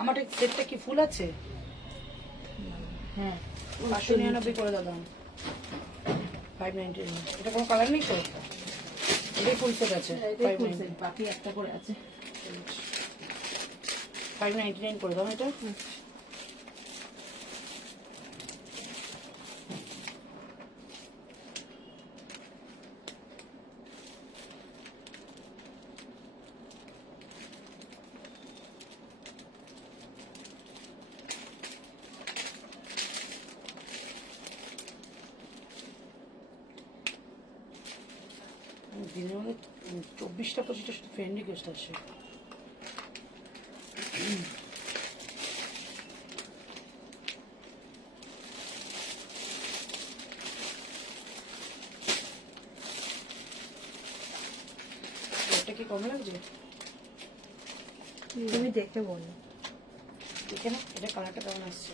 আমার সেটটা কি ফুল আছে? হ্যাঁ 599 করে দাম, 599। এটা কোনো কালার নেই তো? এটাই ফুল সেট আছে, বাকি একটা করে আছে। 599 করে দাও এটা। দিনের মধ্যে 24টা 25টা শুধু ফ্রেন্ড রিকোয়েস্ট আসে। এটা কি কম লাগছে? তুমি দেখে বলো। দেখে না এটা কালারটা কেমন আসছে।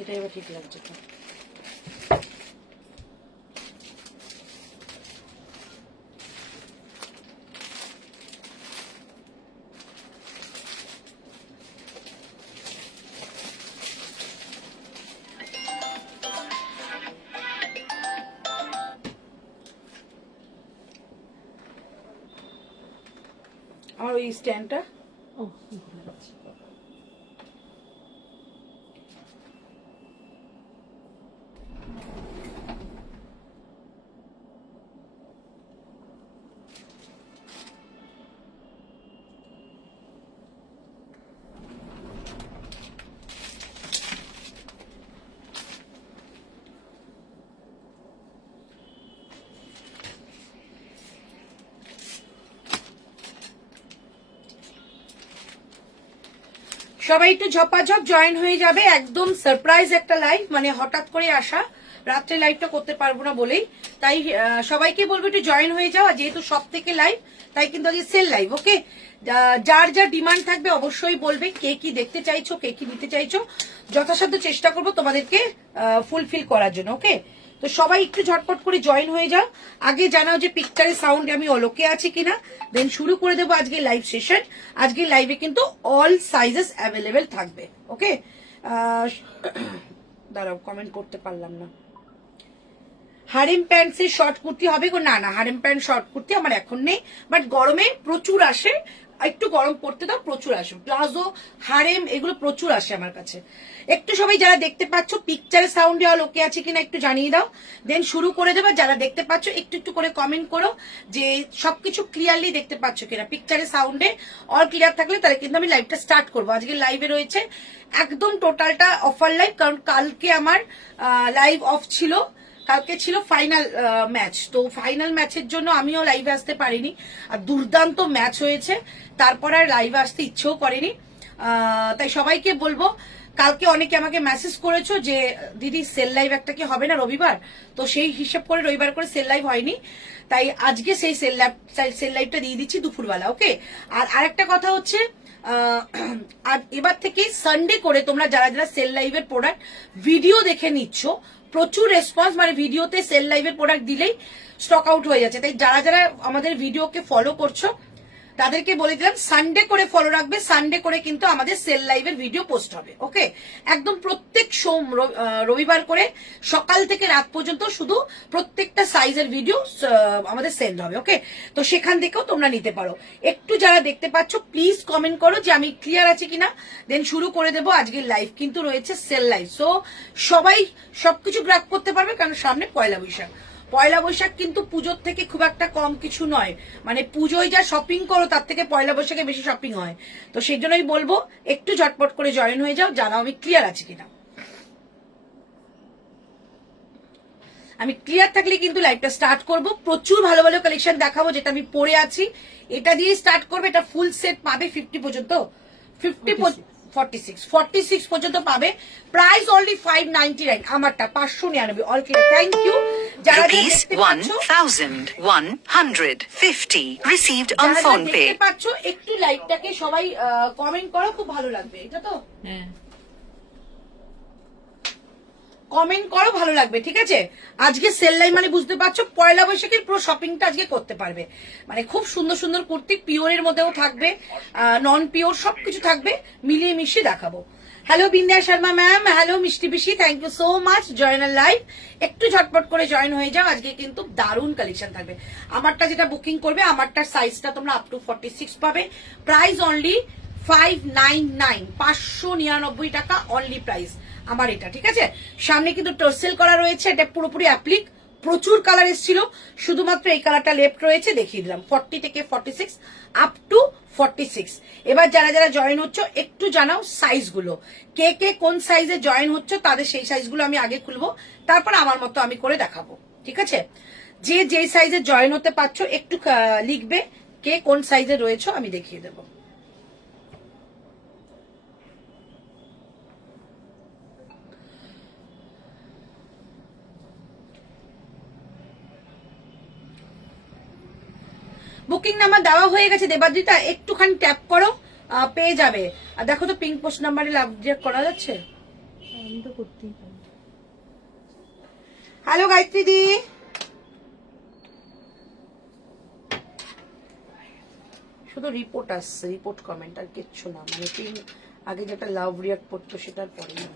এটা এবার ঠিক লাগছে তো। আমার ওই স্ট্যান্ডটা ও সবাই একটু ঝপাঝপ জয়েন হয়ে যাবে। একদম সারপ্রাইজ একটা লাইভ, মানে হঠাৎ করে আসা, রাত্রে লাইভটা করতে পারবো না বলেই, তাই সবাইকে বলবো একটু জয়েন হয়ে যাও। যেহেতু সব থেকে লাইভ, তাই কিন্তু আজকে সেল লাইভ। ওকে, যার যার ডিমান্ড থাকবে অবশ্যই বলবে কে কি দেখতে চাইছো, কে কি নিতে চাইছো, যথাসাধ্য চেষ্টা করবো তোমাদেরকে ফুলফিল করার জন্য। ওকে, তো সবাই একটু ঝটপট করে জয়েন হয়ে যাও। আগে জানাও যে পিকচারের সাউন্ড আমি অলোকে আছি কিনা, দেন শুরু করে দেবো আজকে লাইভ সেশন। আজকে লাইভে কিন্তু অল সাইজেস অ্যাভেলেবেল থাকবে। ওকে, দাঁড়াও, কমেন্ট করতে পারলাম না। হারেম প্যান্টসের শর্ট কুর্তি হবে গো? না না, হারেম প্যান্ট শর্ট কুর্তি আমার এখন নেই, বাট গরমে প্রচুর আসে, একটু গরম পড়তে দাও, প্রচুর আসে। প্লাজো, হারেম এগুলো প্রচুর আসে আমার কাছে। একটু সবাই যারা দেখতে পাচ্ছ পিকচারের সাউন্ডে অল ওকে আছে কিনা একটু জানিয়ে দাও, দেন শুরু করে দেবো। যারা দেখতে পাচ্ছ একটু একটু করে কমেন্ট করো যে সবকিছু ক্লিয়ারলি দেখতে পাচ্ছ কিনা। পিকচারের সাউন্ডে অল ক্লিয়ার থাকলে তাহলে কিন্তু আমি লাইভটা স্টার্ট করবো। আজকে লাইভে রয়েছে একদম টোটালটা অফার লাইভ, কারণ কালকে আমার লাইভ অফ ছিল, কালকে ছিল ফাইনাল ম্যাচ। তো ফাইনাল ম্যাচের জন্য আমিও লাইভে আসতে পারিনি, আর দুর্দান্ত ম্যাচ হয়েছে, তারপর আর লাইভে আসতে ইচ্ছেও করেনি। তাই সবাইকে বলবো, কালকে অনেকে আমাকে মেসেজ করেছো যে দিদি সেল লাইভ একটা কি হবে না রবিবার, তো সেই হিসাব করে রবিবার করে সেল লাইভ হয়নি, তাই আজকে সেই সেল লাইভটা দিয়ে দিচ্ছি দুপুরবেলা। ওকে, আর আরেকটা কথা হচ্ছে, আর এবার থেকে সানডে করে তোমরা যারা যারা সেল লাইভের প্রোডাক্ট ভিডিও দেখে নিচ্ছ, প্রচুর রেসপন্স, মানে ভিডিওতে সেল লাইভের প্রোডাক্ট দিলেই স্টক আউট হয়ে যাচ্ছে। তাই যারা যারা আমাদের ভিডিওকে ফলো করছো তাদেরকে বলে দিলাম সানডে করে ফলো রাখবে। সানডে করে কিন্তু আমাদের সেল লাইভের ভিডিও পোস্ট হবে। ওকে, একদম প্রত্যেক রবিবার করে সকাল থেকে রাত পর্যন্ত শুধু প্রত্যেকটা সাইজের ভিডিও আমাদের সেন্ড হবে। ওকে, তো সেখান থেকেও তোমরা নিতে পারো। একটু যারা দেখতে পাচ্ছ প্লিজ কমেন্ট করো যে আমি ক্লিয়ার আছি কিনা, দেন শুরু করে দেবো। আজকের লাইভ কিন্তু রয়েছে সেল লাইভ, সো সবাই সবকিছু গ্রাপ করতে পারবে, কারণ সামনে পয়লা বৈশাখ। পয়লা বৈশাখ কিন্তু পুজোর থেকে খুব একটা কম কিছু নয়, মানে পুজোয় যা শপিং করো তার থেকে পয়লা বৈশাখে বেশি শপিং হয়। তো সেই জন্যই বলবো একটু ঝটপট করে জয়েন হয়ে যাও, জানাও আমি ক্লিয়ার আছি কিনা। আমি ক্লিয়ার থাকলে কিন্তু লাইভটা স্টার্ট করব। প্রচুর ভালো ভালো কালেকশন দেখাবো, যেটা আমি পরে আছি এটা দিয়ে স্টার্ট করবে। এটা ফুল সেট পাবে 50 পর্যন্ত, 46 পর্যন্ত পাবে। প্রাইস অনলি 599, আমারটা 599 অল ক্লিয়ার। থ্যাংক ইউ যারা দেখতে পাচ্ছ, 1150 received on phone pay. দেখতে পাচ্ছ একটু লাইভটাকে সবাই কমেন্ট করো, খুব ভালো লাগবে। এটা তো হ্যাঁ, কমেন্ট করো, ভালো লাগবে, ঠিক আছে। আজকে সেল লাইভ মানে বুঝতে পারছো পয়লা বৈশাখের পুরো শপিংটা আজকে করতে পারবে। মানে খুব সুন্দর সুন্দর কুর্তি, পিওরের মধ্যেও থাকবে, নন পিওর সবকিছু থাকবে, মিলিয়ে মিশিয়ে দেখাবো। Hello Bindya Sharma ma'am, hello Mishti পিসি, thank you so much join live. একটু ঝটপট করে জয়েন হয়ে যাও, আজকে কিন্তু দারুণ কালেকশন থাকবে। আমারটা যেটা বুকিং করবে, আমারটার সাইজটা তোমরা আপ টু 46 পাবে। প্রাইস অনলি 599, 599 টাকা অনলি প্রাইস আমার এটা, ঠিক আছে। সামনে কিন্তু টার্সেল করা রয়েছে, এটা পুরোপুরি অ্যাপ্লিক। প্রচুর কালার এসেছিল, শুধুমাত্র এই কালারটা লেফট রয়েছে, দেখিয়ে দিলাম। 40 থেকে 46 আপ টু 46। এবার যারা যারা জয়েন হচ্ছ একটু জানাও সাইজগুলো, কে কে কোন সাইজে জয়েন হচ্ছ, তাদের সেই সাইজগুলো আমি আগে খুলবো, তারপর আমার মতো আমি করে দেখাবো, ঠিক আছে। যে যেই সাইজে জয়েন হতে পারছো একটু লিখবে কে কোন সাইজে রয়েছো, আমি দেখিয়ে দেবো। বুকিং নাম্বার দেওয়া হয়ে গেছে দেবাদ্রিতা, একটুখানি ট্যাপ করো, পেয়ে যাবে। আর দেখো তো পিঙ্ক পোস্ট নাম্বারে লাভ করা যাচ্ছে। আমি তো করতেই পারি। হ্যালো গায়ত্রী দি, শুধু রিপোর্ট আসছে, রিপোর্ট কমেন্ট আর কিচ্ছু না। মানে আগে যেটা লাভ রিয়াক্ট করতো সেটার পরে না।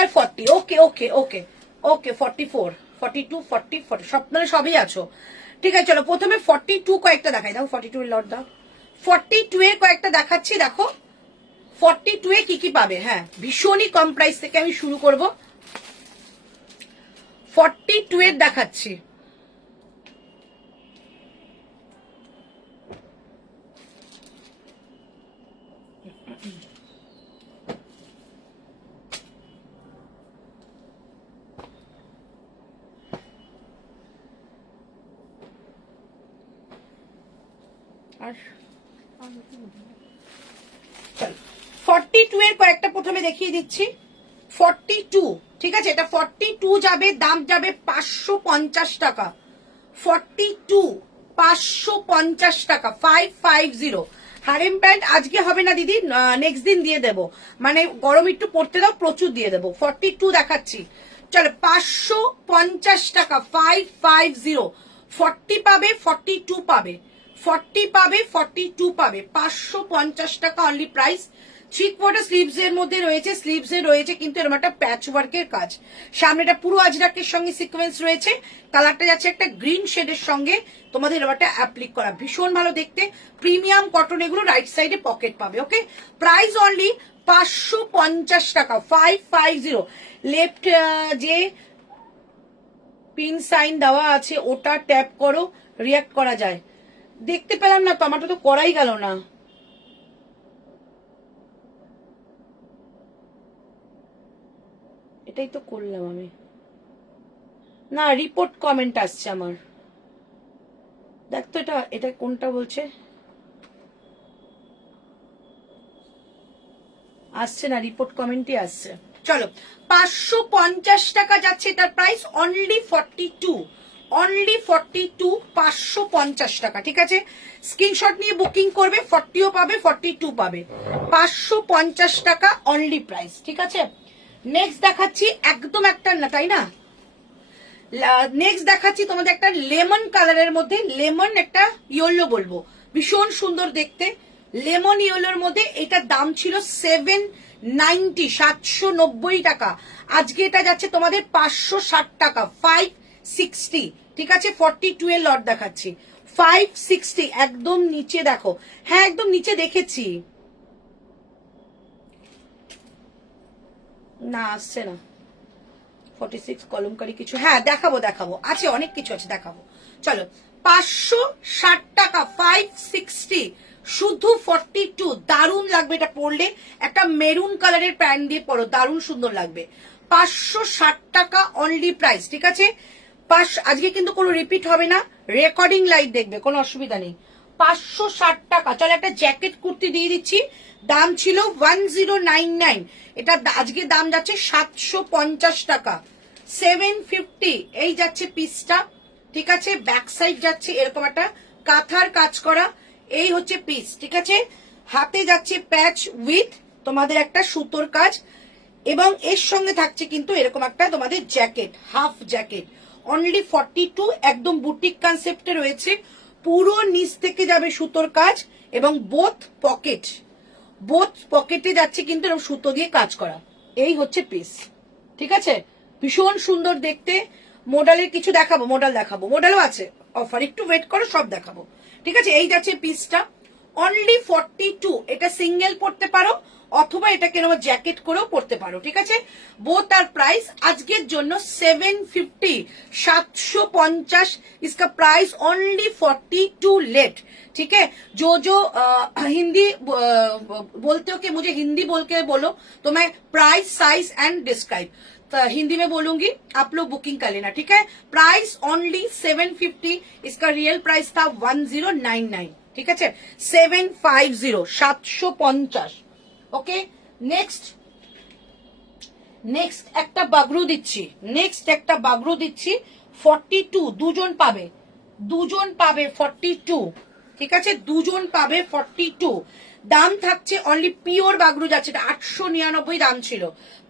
আর 40, ওকে ওকে ওকে ওকে, 44, 42, 40, 40 সব মানে সবই আছো, ঠিক আছে। চলো প্রথমে 42 কয়েকটা দেখাই দাও, 42 এর লট দাও। 42 এর কয়েকটা দেখাচ্ছি, দেখো 42 এ কি কি পাবে। হ্যাঁ, ভীষণই কম প্রাইস থেকে আমি শুরু করব। 42 এর দেখাচ্ছি, আর 42 এর কয়েকটা প্রথমে দেখিয়ে দিচ্ছি। 42, ঠিক আছে, এটা 42 যাবে, দাম যাবে 550 টাকা। 42 550 টাকা, 550। হারেম প্যান্ট আজকে হবে না দিদি, নেক্সট দিন দিয়ে দেবো, মানে গরম একটু পড়তে দাও, প্রচুর দিয়ে দেবো। 42 দেখাচ্ছি, চলো 550 টাকা, 550। 40 পাবে, 42 পাবে, 40 পাবে, 42 পাবে, 550 টাকা অনলি প্রাইস। 3/4 স্লিভস এর মধ্যে রয়েছে, স্লিভস এর রয়েছে কিন্তু এরকম একটা প্যাচ ওয়ার্কের কাজ। সামনেটা পুরো আজরাকের সঙ্গে সিকোয়েন্স রয়েছে, কালারটা যাচ্ছে একটা গ্রিন শেডের সঙ্গে, তোমাদের এরকম একটা অ্যাপ্লিক করা, ভীষণ ভালো দেখতে, প্রিমিয়াম কটন। এগুলো রাইট সাইডে পকেট পাবে, ওকে। প্রাইস অনলি 550 টাকা, 550। লেফট যে পিন সাইন দেওয়া আছে ওটা ট্যাপ করো, রিয়াক্ট করা যায়। দেখতে পেলাম না তো, আমারটা তো করাই গেল না। এটাই তো করলাম আমি, না রিপোর্ট কমেন্ট আসছে আমার। দেখ তো এটা এটা কোনটা বলছে, আসছে না, রিপোর্ট কমেন্টই আসছে। চলো 550 টাকা যাচ্ছে এটার প্রাইস, অনলি 42, অনলি 42, 550 টাকা, ঠিক আছে। স্ক্রিনশট নিয়ে বুকিং করবে, 40ও পাবে, 42 পাবে, 550 টাকা অনলি প্রাইস, ঠিক আছে। নেক্সট দেখাচ্ছি একদম একটা না, তাই না, নেক্সট দেখাচ্ছি তোমাদের একটা লেমন কালারের মধ্যে, লেমন একটা ইয়েলো বলবো, ভীষণ সুন্দর দেখতে, লেমন ইয়েলোর মধ্যে। এটার দাম ছিল 790, 790 টাকা, আজকে এটা যাচ্ছে তোমাদের 560 টাকা, 560, ঠিক আছে। 42 এর লট দেখাচ্ছি, 560 একদম নিচে দেখো, হ্যাঁ একদম নিচে দেখেছি, না আসছে না 46 কলমকারি কিছু, হ্যাঁ দেখাবো দেখাবো, আছে অনেক কিছু আছে দেখাবো। চলো 560 টাকা 560 শুধু 42, দারুণ লাগবে এটা পরলে, একটা মেরুন কালারের প্যান্ট দিয়ে পরো, দারুণ সুন্দর লাগবে। 560 টাকা অনলি প্রাইস, ঠিক আছে। আজকে কিন্তু কোনো রিপিট হবে না, রেকর্ডিং লাইট দেখবে, কোনো অসুবিধা নেই। 560 টাকা। চলো একটা জ্যাকেট কুর্তি দিয়ে দিচ্ছি, দাম ছিল 1099, এটা আজকে দাম যাচ্ছে 750 টাকা, 750 এই যাচ্ছে পিসটা, ঠিক আছে। ব্যাক সাইড যাচ্ছে এরকম একটা কাঁথার কাজ করা, এই হচ্ছে পিস, ঠিক আছে। হাতে যাচ্ছে প্যাচ উইথ তোমাদের একটা সুতোর কাজ, এবং এর সঙ্গে থাকছে কিন্তু এরকম একটা তোমাদের জ্যাকেট, হাফ জ্যাকেট, অনলি 42, একদম বুটিক কনসেপ্টে রয়েছে, পুরো নিচ থেকে যাবে সুতোর কাজ, এবং বোথ পকেটে যাচ্ছে কিন্তু এরকম সুতো দিয়ে কাজ করা, এই হচ্ছে পিস, ঠিক আছে। ভীষণ সুন্দর দেখতে। মডেলের কিছু দেখাবো, মডেলও আছে, অফার একটু ওয়েট করো, সব দেখাবো, ঠিক আছে। এই যাচ্ছে পিসটা, অনলি 42, এটা সিঙ্গেল পড়তে পারো অথবা এটাকে জ্যাকেট করেও পড়তে পারো, ঠিক আছে। বোথ আর প্রাইস আজকের জন্য 750, 750 इसका प्राइस ओनली 42 लेट, ठीक है। जो हिंदी बोलते हो कि मुझे हिंदी बोल के बोलो, तो मैं price size and describe Hindi में बोलूंगी, आप लोग बुकिंग कर लेना, ठीक है। प्राइस ओनली 750, इसका रियल प्राइस था 1099, ঠিক আছে। 750, 750, ওকে। নেক্সট একটা বাগরু দিচ্ছি, 42, দুজন পাবে 42, ঠিক আছে, দুজন পাবে 42, দাম থাকছে অনলি পিওর বাগরু যাচ্ছে, 899 দাম ছিল,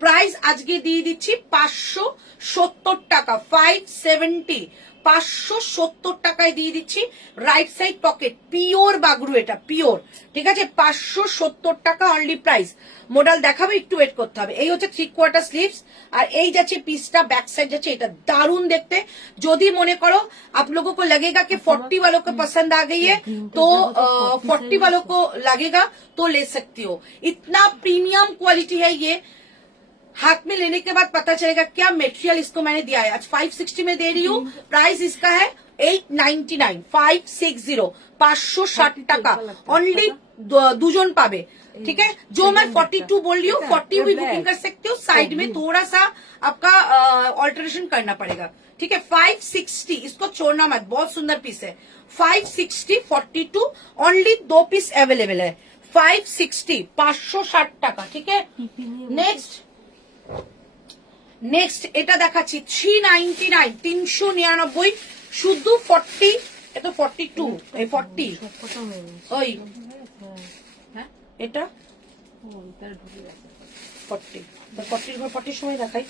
প্রাইস আজকে দিয়ে দিচ্ছি 570 টাকা, 570, 570 টাকায় দিয়ে দিচ্ছি। Right side pocket, pure Bagru, এটা পিওর, ঠিক আছে, 570 টাকা অনলি প্রাইস। মডেল দেখাবো, একটু ওয়েট করতে হবে। এই হচ্ছে 3/4 স্লিভস, আর এই যাচ্ছে পিসটা, ব্যাক সাইড যাচ্ছে, এটা দারুণ দেখতে। যদি মনে করো आप लोगों को लगेगा कि 40 वालों को पसंद आ गई है, तो 40 वालों को लगेगा तो ले सकती हो, इतना प्रीमियम क्वालिटी है ये, हाथ में लेने के बाद पता चलेगा क्या मटेरियल इसको मैंने दिया है। आज 560 में दे रही हूँ, प्राइस इसका है 899, 560, 560 টাকা অনলি, দুজন পাবে, ठीक है। जो मैं 42 बोल रही हूँ, 40 भी बुकिंग कर सकते हो, साइड में थोड़ा सा आपका ऑल्टरेशन करना पड़ेगा, ठीक है। 560, इसको छोड़ना मत, बहुत सुंदर पीस है। 560, 42 ओनली, 2 पीस अवेलेबल है। 560, 560 টাকা, ঠিক है। নেক্সট এটা দেখাচ্ছি 399, 399 শুধু 40, এটা 42, এই 40, ওই হ্যাঁ এটা 40, 40 সময় দেখাই।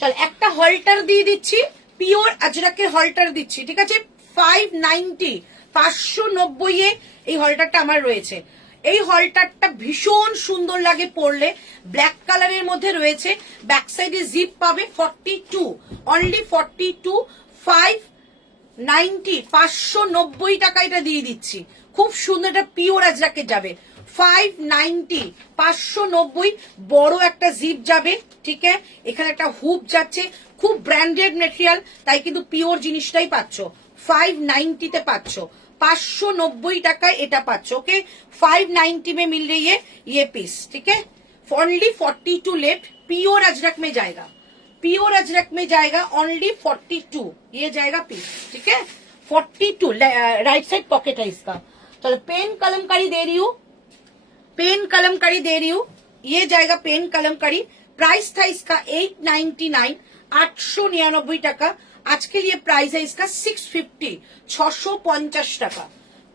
চল একটা হল্টার দিয়ে দিচ্ছি, পিওর আজরাকের হল্টার দিচ্ছি, ঠিক আছে। 590, 590 এ এই হল্টারটা আমার রয়েছে। এই হল্টারটা ভীষণ সুন্দর লাগে পরলে, ব্ল্যাক কালারের মধ্যে রয়েছে, ব্যাক সাইডে জিপ পাবে, 42, অনলি 42, 590, 590 টাকা এটা দিয়ে দিচ্ছি, খুব সুন্দর, এটা পিওর আজরাকে যাবে। 590, 590, বড় একটা জিপ যাবে, ঠিক আছে। এখানে একটা হুপ যাচ্ছে, খুব ব্র্যান্ডেড মেটেরিয়াল, তাই কিন্তু পিওর জিনিসটাই পাচ্ছ, 590 তে পাচ্ছ, 590 টাকায় এটা পাচ্ছ, ওকে। 590 में मिल रही है ये पीस, ठीक है। ओनली 42 लेफ्ट, प्योर अजरक में जाएगा, प्योर अजरक में जाएगा, ओनली 42 ये जाएगा पीस, ठीक है। 42 राइट साइड पॉकेट है इसका। चलो पेन कलमकारी दे रही हूँ, ये जाएगा पेन कलमकारी। प्राइस था इसका 899, 899 টাকা, आज के लिए प्राइस है इसका 650, 650 টাকা।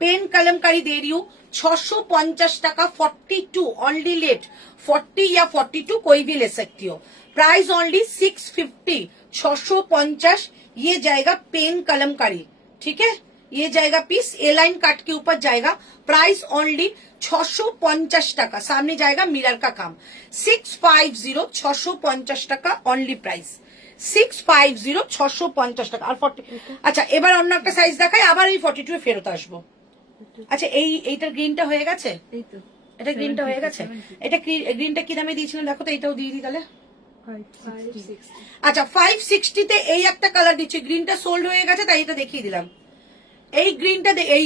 पेन कलमकारी दे रही हूँ 650 টাকা, 42 ओनली लेट, 40 या 42 कोई भी ले सकती हो। प्राइस ओनली 650, 650, ये जाएगा पेन कलमकारी, ठीक है। ये जाएगा पीस, ए लाइन कट के ऊपर जाएगा, प्राइस ओनली 650 টাকা, सामने जाएगा मिरर का काम, 650, 650 টাকা ओनली प्राइस, 650 650 টাকা আর 40। আচ্ছা এবার অন্য একটা সাইজ দেখাই, আবার এই 42 এ ফেরত আসবো। আচ্ছা এইটার গ্রিনটা হয়ে গেছে, এই তো এটা গ্রিনটা হয়ে গেছে। এটা গ্রিনটা কি দামে দিয়েছিলেন দেখো তো, এটাও দিয়ে দিই তাহলে। 560 আচ্ছা 560 তে এই একটা কালার দিচ্ছি, গ্রিনটা সোল্ড হয়ে গেছে তাই এটা দেখিয়ে দিলাম। এই গ্রিনটা এই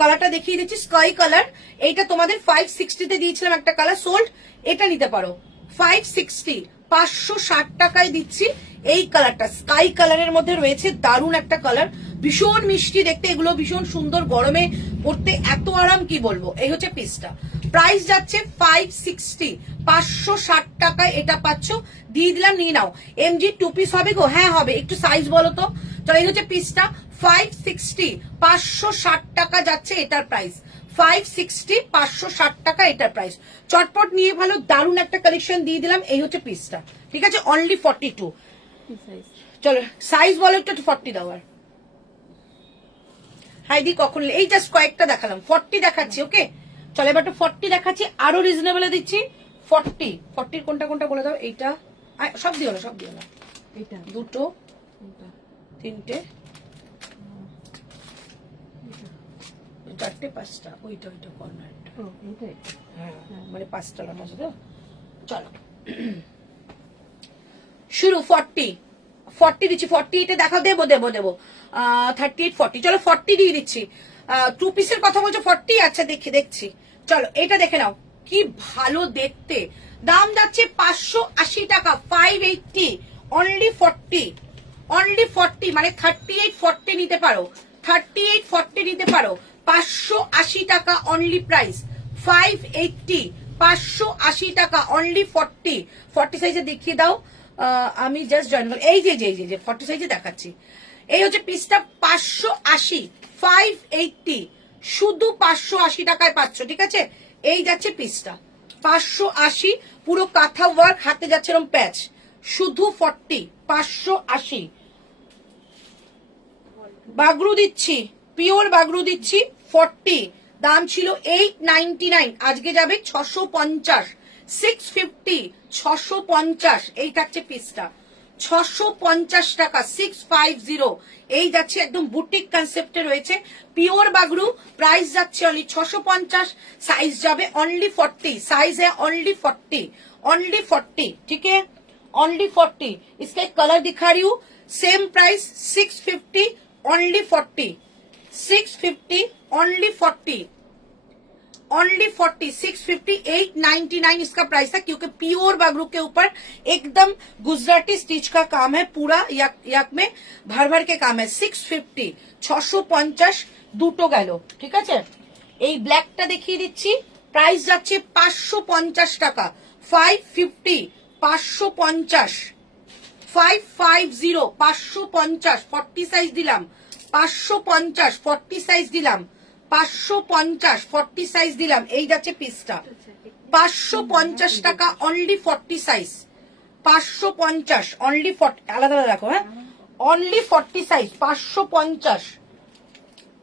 কালারটা দেখিয়ে দিচ্ছি, স্কাই কালার। এইটা তোমাদের 560 তে দিয়েছিলাম একটা কালার সোল্ড, এটা নিতে পারো 560 560 টাকায় দিচ্ছি। এই কালারটা স্কাই কালারের মধ্যে রয়েছে, দারুণ একটা কালার, ভীষণ মিষ্টি দেখতে, এগুলো ভীষণ সুন্দর, গরমে পড়তে এত আরাম কি বলবো। এই হচ্ছে পিসটা, প্রাইস যাচ্ছে 560 560 টাকায় এটা পাচ্ছ, দিয়ে দিলাম, নিয়ে নাও। এমজি 2 পিস হবে গো? হ্যাঁ হবে, একটু সাইজ বলো তো। চলো এই হচ্ছে পিসটা 560 560 টাকা যাচ্ছে এটার প্রাইস, 560 560 টাকা এটার প্রাইস। চটপট নিয়ে ভালো, দারুণ একটা কালেকশন দিয়ে দিলাম। এই হচ্ছে পিসটা, ঠিক আছে, অনলি 42। সাইজ। চলো সাইজ বলো একটু, 40 দাও। আর হাইদি কখন এই জাস্ট কয়েকটা দেখালাম, 40 দেখাচ্ছি। ওকে চলো এবার 40 দেখাচ্ছি, আরো রিজনেবলে দিচ্ছি। 40 কোনটা কোনটা বলে দাও। এইটা সব দিও না, সব দিও না, এটা দুটো এটা 3টে 4টে 5টা, ওইটা কর্নারটা। ও এটা হ্যাঁ মানে 5টা লাট আছে তো। চলো শুরু। 40 দিচ্ছি, 40 এটা দেখাও, দেবো 38 40। চলো 40 দিয়ে দিচ্ছি। 2 পিসের কথা বলছো 40? আচ্ছা দেখছি। চলো এটা দেখে নাও, কি ভালো দেখতে। দাম যাচ্ছে 580 টাকা, 580, অনলি 40 মানে 38 40 নিতে পারো, 38 40 নিতে পারো। 580 টাকা অনলি প্রাইস, 580 580 টাকা অনলি। 40 সাইজে দেখিয়ে দাও। আমি জাস্ট জয়েন করি, এই যে 40 সাইজে দেখাচ্ছি। এই হচ্ছে পিসটা 580 580, শুধু 580 টাকায় পাচ্ছ, ঠিক আছে। এই যাচ্ছে পিসটা 580, পুরো কাঁথা ওয়ার্ক, হাতে যাচ্ছে এরকম প্যাচ, শুধু 40 580। বাগরু দিচ্ছি, পিওর বাগরু দিচ্ছি 40, দাম ছিল 899, আজকে যাবে 650, 650 650। এই থাকছে পিসটা 650 টাকা, 650। এই যাচ্ছে একদম বুটিক কনসেপ্টে রয়েছে, পিওর বাগরু, প্রাইস যাচ্ছে অনলি 650, সাইজ যাবে অনলি 40, साइज है ओनली 40, ठीक है, ओनली 40। इसका एक कलर दिखा रही हूँ, same price 650, only 40, 650 only 40, only 40, 650 899 इसका प्राइस था, क्योंकि प्योर बागरू के ऊपर एकदम गुजराती स्टिच का काम है, पूरा याक में भर भर के काम है। 650 650 দুটো গেল, ঠিক আছে। এই ব্ল্যাকটা দেখিয়ে দিচ্ছি, প্রাইস যাচ্ছে 550 টাকা, 550 550 550 550। 40 সাইজ দিলাম, 550 40 সাইজ দিলাম, 550 40 সাইজ দিলাম। এই যাচ্ছে পিসটা 550 টাকা অনলি 40 সাইজ, 550 অনলি 40, আলাদা আলাদা রাখো, হ্যাঁ, অনলি 40 সাইজ 550,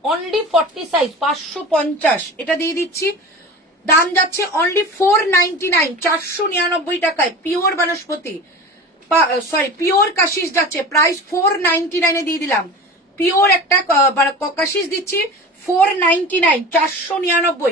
অনলি 40 সাইজ 550। এটা দিয়ে দিচ্ছি, দাম যাচ্ছে অনলি 499 499 টাকায়, পিওর বনস্পতি, সরি পিওর কাশিস যাচ্ছে, প্রাইস 499 এ দিয়ে দিলাম। পিওর একটা কাশিস দিচ্ছি 499 499,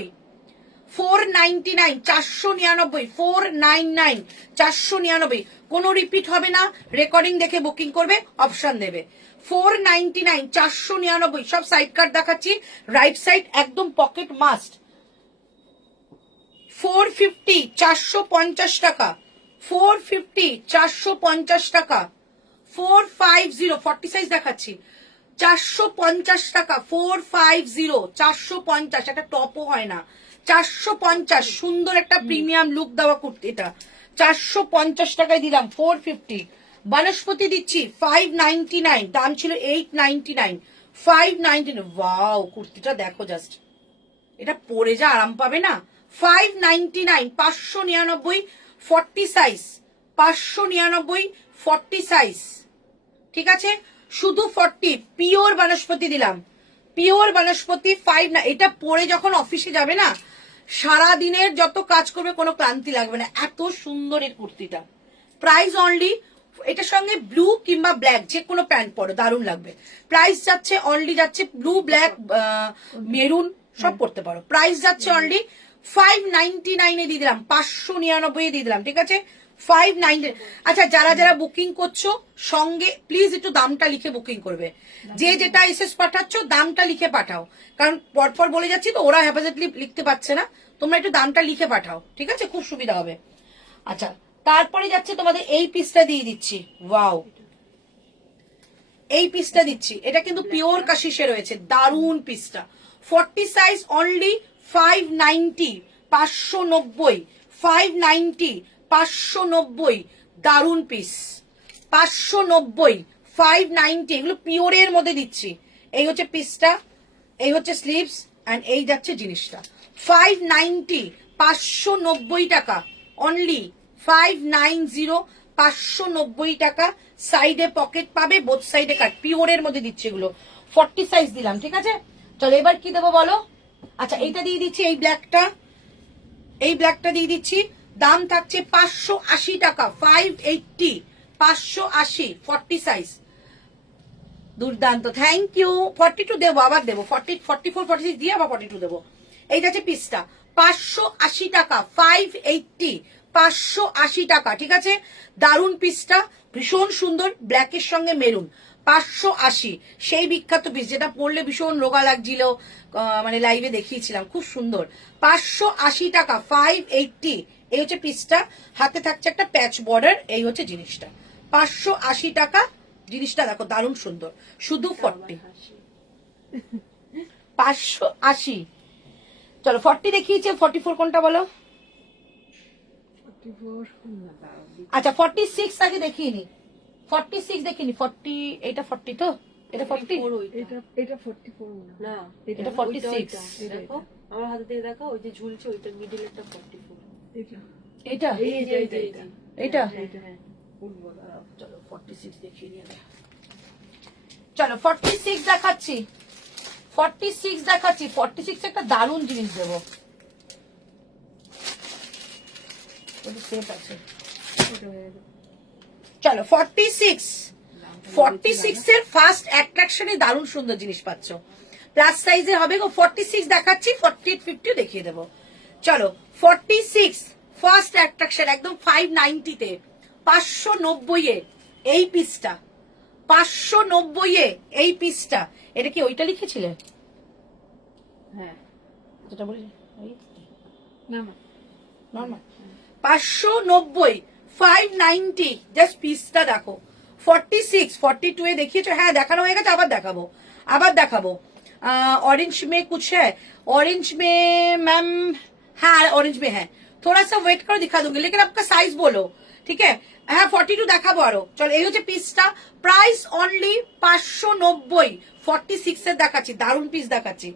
499 499, 499 499। কোনো রিপিট হবে না, রেকর্ডিং দেখে বুকিং করবে, অপশন দেবে। 499 499, সব সাইড কার্ড দেখাচ্ছি, রাইট সাইড একদম পকেট মাস্ট। 450 450 টাকা, 450 450 টাকা, 450 40 সাইজ দেখাচ্ছি, 450 টাকা, 450 450। একটা টপও হয় না, 450, সুন্দর একটা প্রিমিয়াম লুক দেওয়া কুর্তি, এটা 450 টাকায় দিলাম। 450 বনস্পতি দিচ্ছি 599, দাম ছিল 899, 599। ওয়াও কুর্তিটা দেখো জাস্ট, এটা পরে যা আরাম পাবে না। 599 599 40 সাইজ, 599 40 সাইজ, ঠিক আছে, শুধু 40। পিওর বনস্পতি দিলাম, পিওর বনস্পতি 5 না, এটা পরে যখন অফিসে যাবে না, সারা দিনের যত কাজ করবে কোনো ক্লান্তি লাগবে না, এত সুন্দর এই কুর্তিটা। প্রাইস অনলি এটার সঙ্গে ব্লু কিংবা ব্ল্যাক যে কোনো প্যান্ট পরো, দারুণ লাগবে। প্রাইস যাচ্ছে অনলি, যাচ্ছে ব্লু ব্ল্যাক মেরুন সব পরতে পারো। প্রাইস যাচ্ছে অনলি 599 দিয়ে দিলাম, 599 দিয়ে দিলাম, ঠিক আছে 590। আচ্ছা যারা যারা বুকিং করছো সঙ্গে প্লিজ একটু দামটা লিখে বুকিং করবে, যে যেটা এসএস পাঠাচ্ছ দামটা লিখে পাঠাও, কারণ পরপর বলে যাচ্ছি তো ওরা হ্যাপাজেটলি লিখতে পারছে না, তোমরা একটু দামটা লিখে পাঠাও, ঠিক আছে, খুব সুবিধা হবে। আচ্ছা তারপরে যাচ্ছে তোমাদের এই পিসটা দিয়ে দিচ্ছি, ওয়াও এই পিসটা দিচ্ছি, এটা কিন্তু পিওর কাশিসে রয়েছে, দারুন পিসটা। 40 সাইজ অনলি 590, 590, 590, 590, দারুন পিস 590, 590, এগুলো পিওরের মধ্যে দিচ্ছি। এই হচ্ছে পিসটা, এই হচ্ছে স্লিভস এন্ড এই যাচ্ছে জিনিসটা। 590, 590 টাকা অনলি, 590, 590 টাকা। সাইডে পকেট পাবে, বোথ সাইডে কাট, পিওরের মধ্যে দিচ্ছে এগুলো। 40 সাইজ দিলাম, ঠিক আছে। চলো এবার কি দেবো বলো। আচ্ছা এইটা দিয়ে দিচ্ছি, এই ব্ল্যাকটা, এই ব্ল্যাকটা দিয়ে দিচ্ছি। দাম থাকছে 580 টাকা, 580, 580, 40 সাইজ, দুর্দান্ত, থ্যাংক ইউ। 42 দেবো, আবার দেবো 40, 44, 46 দিয়ে আবার 42 দেবো। এইটা হচ্ছে পিসটা 580 টাকা, 580, 580 টাকা, ঠিক আছে। দারুন পিসটা, ভীষণ সুন্দর, ব্ল্যাকের সঙ্গে মেরুন, 580, সেই বিখ্যাত পিস যেটা পরলে ভীষণ রোগা লাগছিল, মানে লাইভে দেখিয়েছিলাম, খুব সুন্দর। 580 টাকা, 580, এই হচ্ছে পিসটা, হাতে থাকছে একটা প্যাচ বর্ডার, এই হচ্ছে জিনিসটা 580 টাকা। জিনিসটা দেখো দারুণ সুন্দর, শুধু 40, 580। চলো 40 দেখিয়েছে, 44 কোনটা বলো। 44 না দাও। আচ্ছা 46 আগে দেখিয়ে নি, 46 দেখিনি, 40, এটা 40 তো, এটা 40, এটা 44 না এটা 46, দেখো আমার হাতে দিয়ে দেখো, ওই যে ঝুলছে ওইটা মিডিলেরটা 44। এটা এটা এটা হ্যাঁ বলবো দাঁড়াও। চলো 46 দেখিয়ে নিয়ে আগে। চলো 46 দেখাচ্ছি, 46 দেখাচ্ছি। 46 একটা দারুণ জিনিস দেবো, সেফ আছে। চলো 46, 46 এর ফার্স্ট অ্যাট্রাকশনে দারুণ সুন্দর জিনিস পাচ্ছ, প্লাস সাইজে হবে গো। 46 দেখাচ্ছি, 48, 50 দেখিয়ে দেবো। চলো 46 ফার্স্ট অ্যাট্রাকশন, একদম 590 তে, 590 এ এই পিসটা, 590 এ এই পিসটা। এটা কি ওইটা লিখেছিলে হ্যাঁ যেটা বলি না না নরমাল? 590, 590, জাস্ট পিসটা দেখো। 46, 42 এ দেখিয়েছো, হ্যাঁ দেখানো হয়ে গেছে, আবার দেখাবো, আবার দেখাবো। ऑरेंज में कुछ है, ऑरेंज में मैम, हाँ ऑरेंज में है, थोड़ा सा वेट करो दिखा दूंगी, लेकिन आपका साइज बोलो, ठीक है। হ্যাঁ 42 দেখাবো আরো। চলো এই হচ্ছে পিসটা, প্রাইস অনলি 590, 46 এর দেখাচ্ছি, দারুন পিস দেখাচ্ছি।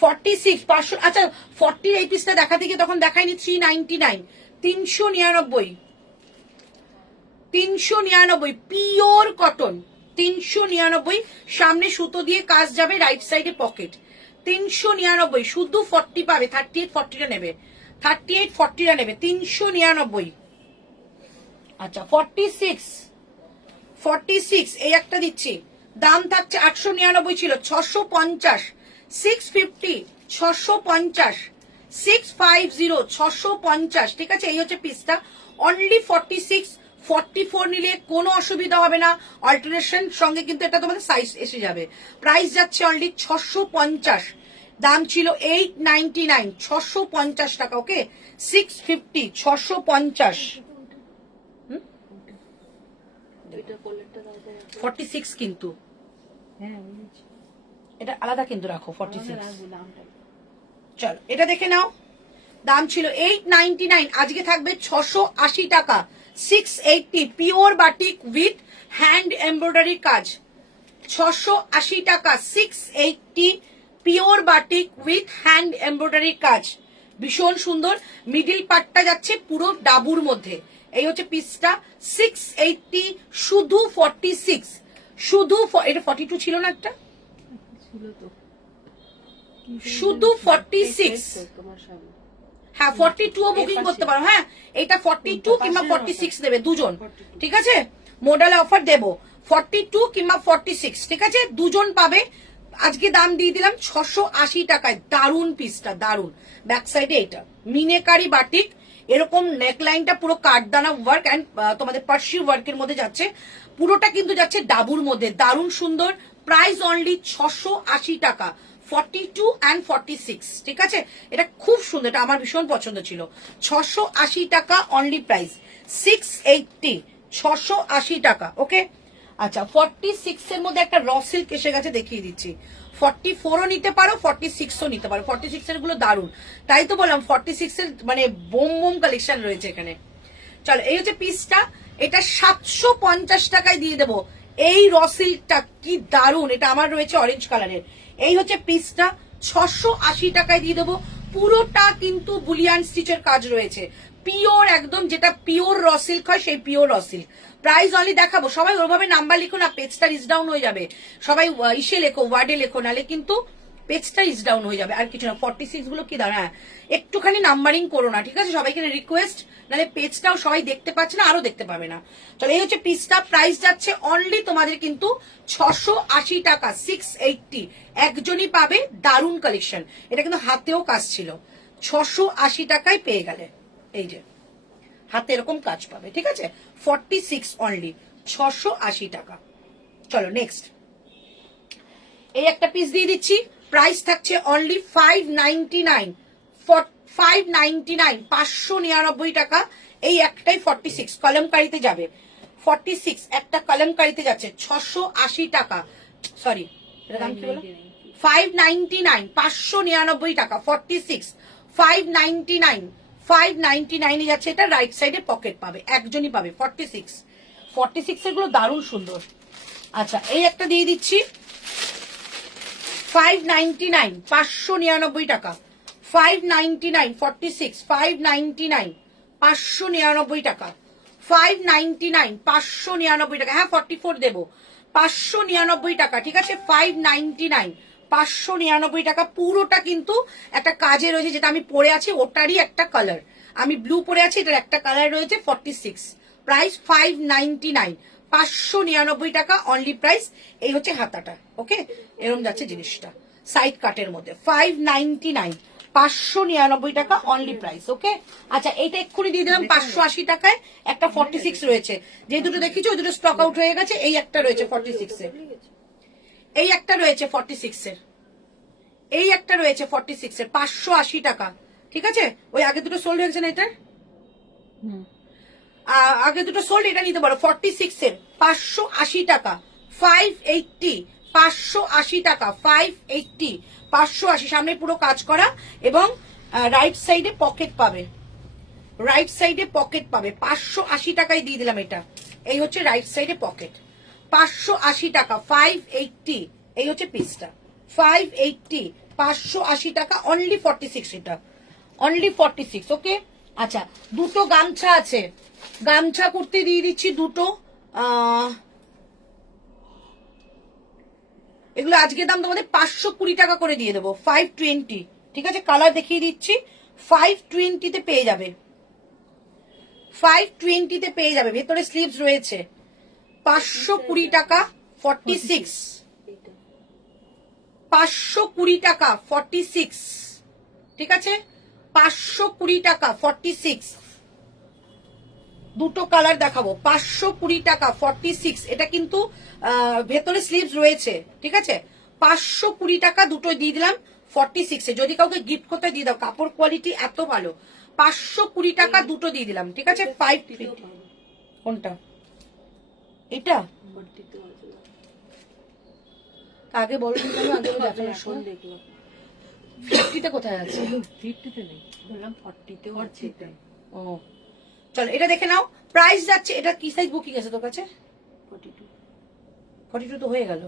46, 500, আচ্ছা 40 এই পিসটা দেখাতে গিয়ে তখন দেখাইনি 399, 399, 399, পিওর কটন, 399, সামনে সুতো দিয়ে কাজ যাবে, রাইট সাইডে পকেট, 399, শুধু 40 পাবে, 38, 40টা নেবে, 38, 40টা নেবে, 399। আচ্ছা 46, 46 এই একটা দিচ্ছি, দাম থাকছে 899 ছিল, 650, 650, 650, 650, 650, ঠিক আছে। এই হচ্ছে পিসটা, অনলি 46, 44 নিলে কোনো অসুবিধা হবে না, অল্টারেশন সঙ্গে কিন্তু এটা তোমাদের সাইজ এসে যাবে। প্রাইস যাচ্ছে অনলি 650, দাম ছিল 899, 650 টাকা, ওকে 650, 650। ওইটা কোলেরটা দাও তো। 46 কিন্তু হ্যাঁ বুঝেছি এটা আলাদা কিন্তু রাখো 46। রাখবো দামটা চলো এটা দেখে নাও, দাম ছিল 899, আজকে থাকবে 680 টাকা, 680, pure batik with hand embroidery কাজ, 680 টাকা, 680, pure batik with hand embroidery কাজ, ভীষণ সুন্দর। মিডিল পার্টটা যাচ্ছে পুরো ডাবুর মধ্যে, এই হচ্ছে পিসটা, 680, শুধু 46, শুধু এটা 42 ছিল না একটা, ছিল তো শুধু 46। তোমার সামনে হ্যাঁ 42 ও বুকিং করতে পারো, হ্যাঁ এটা 42 কিংবা 46 নেবে দুজন, ঠিক আছে। মোডাল অফার দেবো 42 কিংবা 46, ঠিক আছে, দুজন পাবে। আজকে দাম দিয়ে দিলাম 680 টাকায়। দারুন পিসটা, দারুন। ব্যাক সাইডে এটা মিনেকারি বাটিক, এরকম নেকলাইনটা পুরো কাঠদানা ওয়ার্ক অ্যান্ড তোমাদের পার্সি ওয়ার্কের মধ্যে যাচ্ছে, পুরোটা কিন্তু যাচ্ছে ডাবুর মধ্যে, দারুণ সুন্দর। প্রাইস অনলি 680 টাকা, 42 অ্যান্ড 46, ঠিক আছে। এটা খুব সুন্দর, এটা আমার ভীষণ পছন্দ ছিল। 680 টাকা অনলি প্রাইস, 680, 680 টাকা, ওকে। আচ্ছা 46 এর মধ্যে একটা র সিল্ক এসে গেছে, দেখিয়ে দিচ্ছি। 44ও নিতে পারো, 46ও নিতে পারো। 46 এর গুলো দারুন, তাই তো বললাম 46 এর মানে বোম বোম কালেকশন রয়েছে এখানে। চলো এই হচ্ছে পিসটা, এটা 750 টাকায় দিয়ে দেবো। এই র সিল্কটা কি দারুন, এটা আমার রয়েছে অরেঞ্জ কালারের। এই হচ্ছে পিসটা, 680 টাকায় দিয়ে দেবো। পুরোটা কিন্তু বুলিয়ান স্টিচের কাজ রয়েছে, পিওর একদম, যেটা পিওর র সিল্ক হয় সেই pure raw silk. Price only দেখাবো, সবাই ওরভাবে নাম্বার লিখো না, পেজটা রিচ ডাউন হয়ে যাবে। সবাই ইসে লেখো, ওয়ার্ডে লেখো, নালে কিন্তু পেজটা রিচ ডাউন হয়ে যাবে। আর কিছু না, 46 গুলো কি দাঁড়া, একটুখানি নাম্বারিং করো না, ঠিক আছে, সবাইকে রিকোয়েস্ট, নালে পেজটাও সবাই দেখতে পাচ্ছে না, আরো দেখতে পাবে না। চলো এই হচ্ছে পিসটা, প্রাইস যাচ্ছে অনলি তোমাদের কিন্তু 680 টাকা, 680, একজনই পাবে। দারুণ কালেকশন, এটা কিন্তু হাতেও কাজ ছিল। 680 টাকায় পেয়ে গেলে, এই যে হাতে এরকম কাজ পাবে, ঠিক আছে। 46 অনলি, 680 টাকা। চলো নেক্সট, এই একটা পিস দিয়ে দিচ্ছি, প্রাইস থাকছে অনলি 599, 599, 599 টাকা। এই একটাই 46 কলমকারিতে যাবে, 46 একটা কলমকারিতে যাচ্ছে 680 টাকা, সরি এটা দাম কি বলো, 599, 599 টাকা, 46, 599, 599 এ যাচ্ছে। এটা রাইট সাইডে পকেট পাবে, একজনই পাবে। 46 এর গুলো দারুণ সুন্দর। আচ্ছা এই একটা দিয়ে দিচ্ছি 599, 599 টাকা, 599, 46, 599, 599 টাকা, 599, 599 টাকা। হ্যাঁ 44 দেবো, 599 টাকা, ঠিক আছে। 599, 599 টাকা। পুরোটা কিন্তু একটা কাজে রয়েছে, যেটা আমি পরে আছি ওটারই একটা কালার, আমি ব্লু পরে আছি, এটার একটা কালার রয়েছে। 46, প্রাইস 599, 599 টাকা অনলি প্রাইস। এই হচ্ছে হাতাটা, ওকে, এরকম যাচ্ছে জিনিসটা সাইড কাটের মধ্যে। 599, 599 টাকা অনলি প্রাইস, ওকে। আচ্ছা এইটা এক্ষুনি দিয়ে দিলাম 580 টাকায়। একটা 46 রয়েছে, যে দুটো দেখিছো ওই দুটো স্টক আউট হয়ে গেছে। এই একটা রয়েছে 46 এর, এই একটা রয়েছে 46 এর, এই একটা রয়েছে 46 এর, 580 টাকা, ঠিক আছে। ওই আগে দুটো সোল্ড হয়েছে না, এটার আগে দুটো সোল্ড, এটা নিতে পারো। 46 এর 580 টাকা, 580, 580 টাকা, 580, 580, সামনে পুরো কাজ করা এবং রাইট সাইডে পকেট পাবে, রাইট সাইডে পকেট পাবে। 580 টাকায় দিয়ে দিলাম এটা। এই হচ্ছে রাইট সাইডে পকেট, 580 টাকা, 580। এই হচ্ছে পিসটা, 580, 580 টাকা অনলি। 46 এটা অনলি 46, ওকে। আচ্ছা দুটো গামছা আছে, গামছা কুর্তি দিয়ে দিচ্ছি দুটো। এগুলো আজকে দাম তোমাদের 520 টাকা করে দিয়ে দেবো, 520, ঠিক আছে। কালার দেখিয়ে দিচ্ছি, 520 তে পেয়ে যাবে, 520 তে পেয়ে যাবে। ভেতরে স্লিভস রয়েছে। 520 টাকা, 46, 520 টাকা, 46, ঠিক আছে। 520 টাকা, 46, দুটো কালার দেখাবো। 520 টাকা, 46, এটা কিন্তু ভেতরে স্লিভস রয়েছে, ঠিক আছে। 520 টাকা দুটো দিয়ে দিলাম 46 এ। যদি কাউকে গিফট করতে দিয়ে দাও, কাপড় কোয়ালিটি এত ভালো। 520 টাকা দুটো দিয়ে দিলাম, ঠিক আছে। 550, কোনটা এটা আগে বলো, আগে এখন দেখলাম 50তে কোথায় আছে? 50-তে নেই, বললাম 40-তেও আছে। ও চলো এটা দেখে নাও। প্রাইস যাচ্ছে, এটা কি সাইজ বুকিং আছে তোর কাছে? 42 তো হয়ে গেল।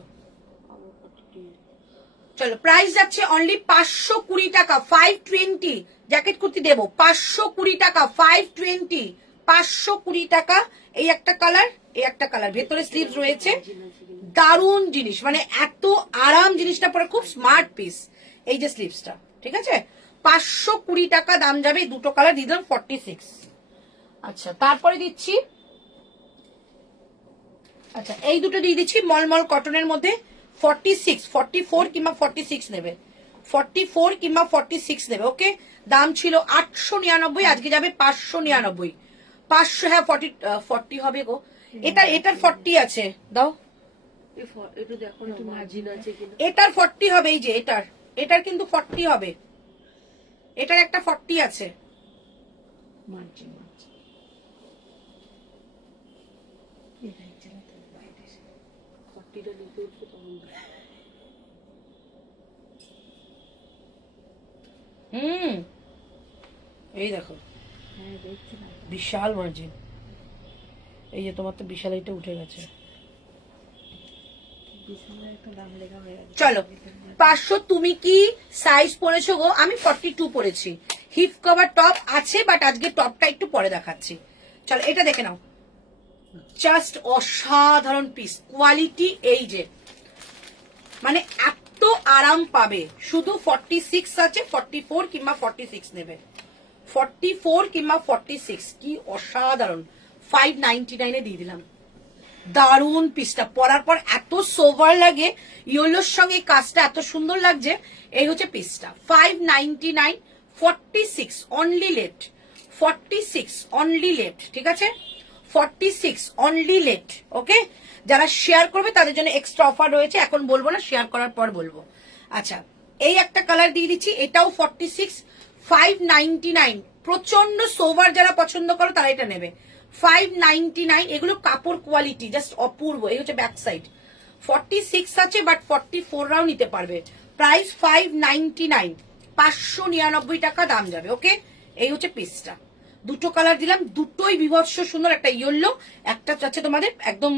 চলো প্রাইস যাচ্ছে অনলি 520 টাকা, 520। জ্যাকেট কুর্তি দেবো 520 টাকা, 520, 520 টাকা। এই একটা কালার, এই একটা কালার, ভেতরে স্লিভস রয়েছে। দারুণ জিনিস, মানে এত আরাম, জিনিসটা পরে খুব স্মার্ট পিস। এই যে স্লিভসটা, ঠিক আছে। 520 টাকা দাম যাবে। এই দুটো কালার দিয়ে দিলাম 46। আচ্ছা তারপরে দিচ্ছি আচ্ছা এই দুটো দিয়ে দিচ্ছি মলমল কটনের মধ্যে 46 44 কিংবা 46 নেবে 44 কিংবা 46 নেবে ওকে দাম ছিল 899 আজকে যাবে 599 500 হ্যাঁ 40 হবে গো এটার 40 আছে দাও একটু দেখো না মার্জিন আছে কিনা। এটার 40 হবে এই যে এটার কিন্তু 40 হবে এটার একটা 40 আছে মার্জিন ফর্টিটা নিতে উঠবে তখন এই দেখো হ্যাঁ দেখছি না বিশাল মার্জিন এই যে তোমার তো বিশাল এটা উঠে গেছে বিশালের একটা দাম লেখা হয়ে গেছে। চলো 500 তুমি কি সাইজ পরেছো গো আমি 42 পরেছি হিপ কভার টপ আছে বাট আজকে টপটা একটু পরে দেখাচ্ছি চলো এটা দেখে নাও জাস্ট অসাধারণ পিস কোয়ালিটি এই যে মানে এত আরাম পাবে শুধু 46 আছে 44 কিংবা 46 নেবে 44 কিংবা 46 কি অসাধারণ 599 এ দিয়ে দিলাম দারুন পিসটা পরার পর এত সোভার লাগে ইয়েলোর সঙ্গে কাজটা এত সুন্দর লাগছে এই হচ্ছে পিসটা 599 46 অনলি লেট 46 অনলি লেট ঠিক আছে 46 অনলি লেট ওকে যারা শেয়ার করবে তাদের জন্য এক্সট্রা অফার রয়েছে এখন বলবো না শেয়ার করার পর বলবো আচ্ছা এই একটা কালার দিয়ে দিচ্ছি এটাও 46 599 প্রচন্ড সোভার যারা পছন্দ করো তারা এটা নেবে 599 এগুলো কাপড় কোয়ালিটি জাস্ট অপূর্ব এই হচ্ছে ব্যাক সাইড 46 আছে বাট 44 রাও নিতে পারবে প্রাইস 599 599 টাকা দাম যাবে ওকে এই হচ্ছে পিসটা দুটো কালার দিলাম দুটোই বিভৎস সুন্দর একটা ইয়েলো একটা চাচ্ছে তোমাদের একদম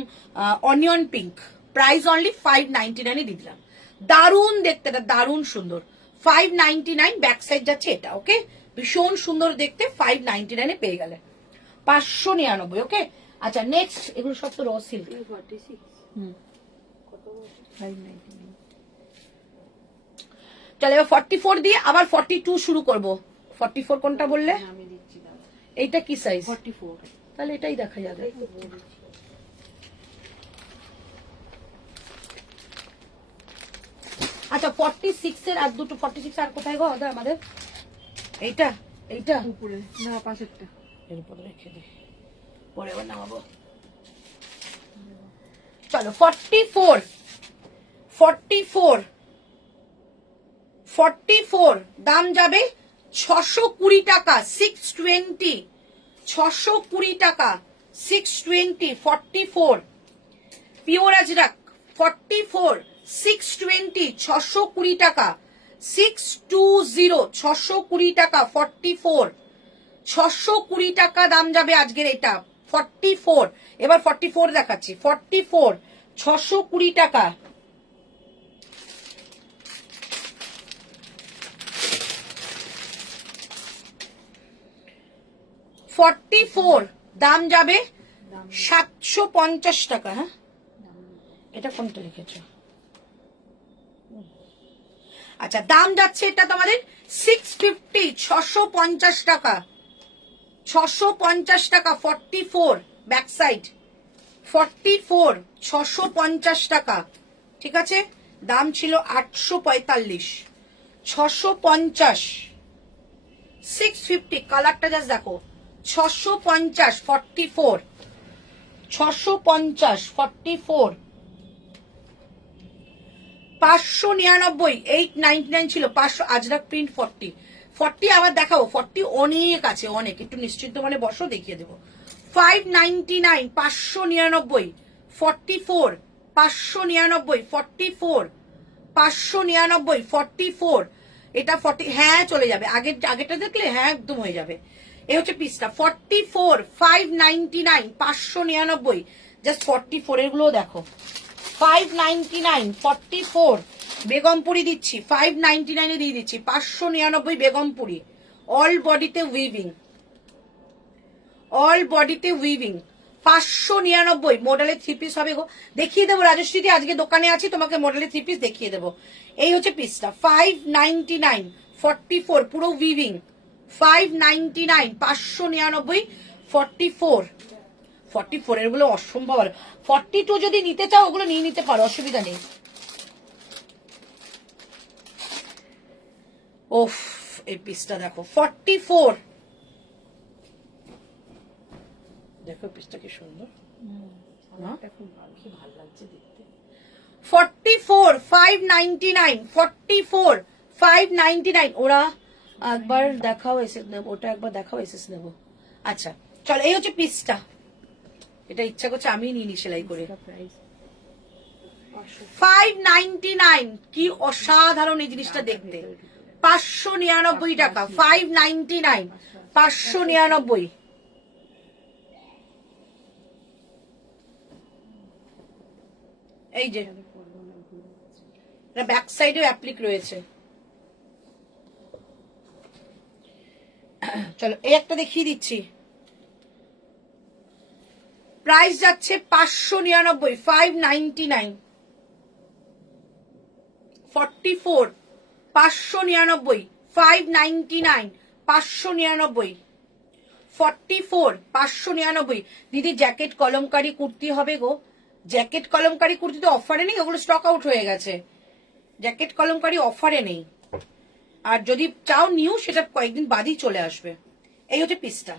অনিয়ন পিঙ্ক প্রাইস অনলি 599 এ দিয়ে দিলাম দারুন দেখতে এটা দারুন সুন্দর 599 ব্যাক সাইড যাচ্ছে এটা ওকে ভীষণ সুন্দর দেখতে 599 এ পেয়ে গেলে 599 ওকে আচ্ছা নেক্সট এগুলো সব তো র সিল্ক 46 হুম কত 599 চলো এবার 44 দিয়ে আবার 42 শুরু করব 44 কোনটা বললে আমি দিচ্ছি দাদা এইটা কি সাইজ 44 তাহলে এটাই দেখা যাবে আচ্ছা 46 এর আর দুটো 46 আর কোথায় গো দাদা আমাদের এইটা এইটা উপরে না পাশেরটা এর উপরে রেখে দিই পরে আবার নামাবো চলো 44 44 44 দাম যাবে 620 টাকা 620 620 টাকা 620 44 পিওর আজরাক 44 620 620 টাকা 620 620 টাকা 44 620 টাকা দাম যাবে আজকের এটা 44 এবার 44 দেখাচ্ছি 44 620 টাকা দাম যাবে 750 টাকা হ্যাঁ এটা কোনটা লিখেছ আচ্ছা দাম যাচ্ছে এটা তোমাদের 650 650 টাকা 650 টাকা 44 ব্যাক সাইড 44 650 টাকা ঠিক আছে দাম ছিল 845 650 650 কালারটা জাস্ট দেখো 650 44 650 44 599 899 ছিল 500 আজরাক প্রিন্ট 40 আবার দেখাবো 40 অনেক আছে অনেক একটু নিশ্চিন্ত মানে বসো দেখিয়ে দেবো 599 599 44 599 44 599 44 এটা 40 হ্যাঁ চলে যাবে আগেরটা দেখলে হ্যাঁ একদম হয়ে যাবে এই হচ্ছে পিসটা 44 599 599 জাস্ট 44 এগুলো দেখো 599 44 বেগমপুরি দিচ্ছি 599 এ দিয়ে দিচ্ছি 599 বেগমপুরি অল বডিতে উইভিং 599 মডেলের 3 পিস হবে গো দেখিয়ে দেবো রাজশ্রীদি আজকে দোকানে আছি তোমাকে মডেলের 3 পিস দেখিয়ে দেবো এই হচ্ছে পিসটা 599 44 পুরো উইভিং 599 599 44 44 এর গুলো অসম্ভব ভালো। 42 যদি নিতে চাও ওগুলো নিয়ে নিতে পারো, অসুবিধা নেই। ওফ, এই পিসটা দেখো 44, দেখো পিসটা কি সুন্দর। এখন কি ভালো লাগছে দেখতে। 44 599, 44 599। ওরা একবার দেখাও এসএস নেবো, ওটা একবার দেখাও এসএস নেবো। আচ্ছা চল, এই হচ্ছে পিসটা, এটা ইচ্ছা করছে আমি নিয়ে নি সেলাই করে। প্রাইস 599, কি অসাধারণ এই জিনিসটা দেখতে। 599 টাকা, 599, 599। এই যে ব্যাক সাইডেও অ্যাপ্লিক রয়েছে। চলো এই একটা দেখিয়ে দিচ্ছি, প্রাইস যাচ্ছে 599, 599, 44 599, 599, 599, 44 599। দিদি জ্যাকেট কলমকারি কুর্তি হবে গো। জ্যাকেট কলমকারি কুর্তি তো অফারে নেই, ওগুলো স্টক আউট হয়ে গেছে। জ্যাকেট কলমকারি অফারে নেই, আর যদি চাও নিউ সেটা কয়েকদিন বাদই চলে আসবে। এই হচ্ছে পিসটা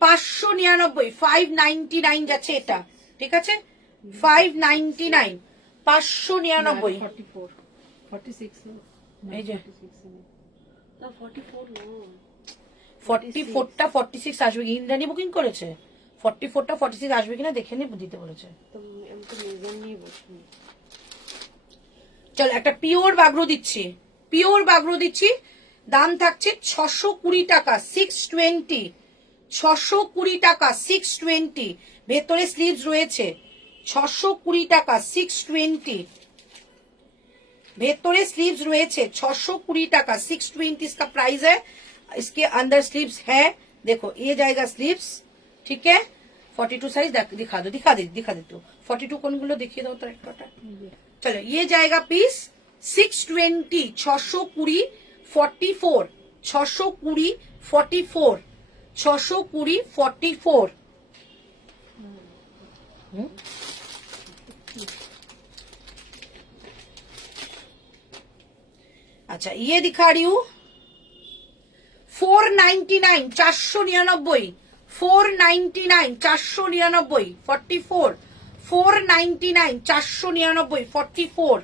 599, 599 যাচ্ছে এটা, ঠিক আছে 599, 599। 44 46 এই যে না 44 নয়, 44টা 46 আসবে, ইন্দ্রাণী বুকিং করেছে। 44টা 46 আসবে কিনা দেখে নিয়ে দিতে বলেছে। তো আমি তো মেজার নিয়ে বসিনি। চল একটা পিওর বাগরু দিচ্ছি, পিওর বাগরু দিচ্ছি, দাম থাকছে 620 টাকা, 620, 620 টাকা, 620। ভেতরে স্লিভস রয়েছে, 620 টাকা, 620। भेतरे स्लीव्स রয়েছে 620 টাকা, 620 इसका प्राइस है। इसके अंदर स्लीव्स है, देखो ये जाएगा स्लीव्स, ठीक है। 42 साइज दिखा दो, दिखा दे तू 42 कौन गुलो देखिए दो तो एक कटा। चलो ये जाएगा पीस 620, 620, 44, 620, 44, 620, 44। अच्छा ये दिखा रही हूँ 499, 499, 499, 499, 44, 499, 499, 44,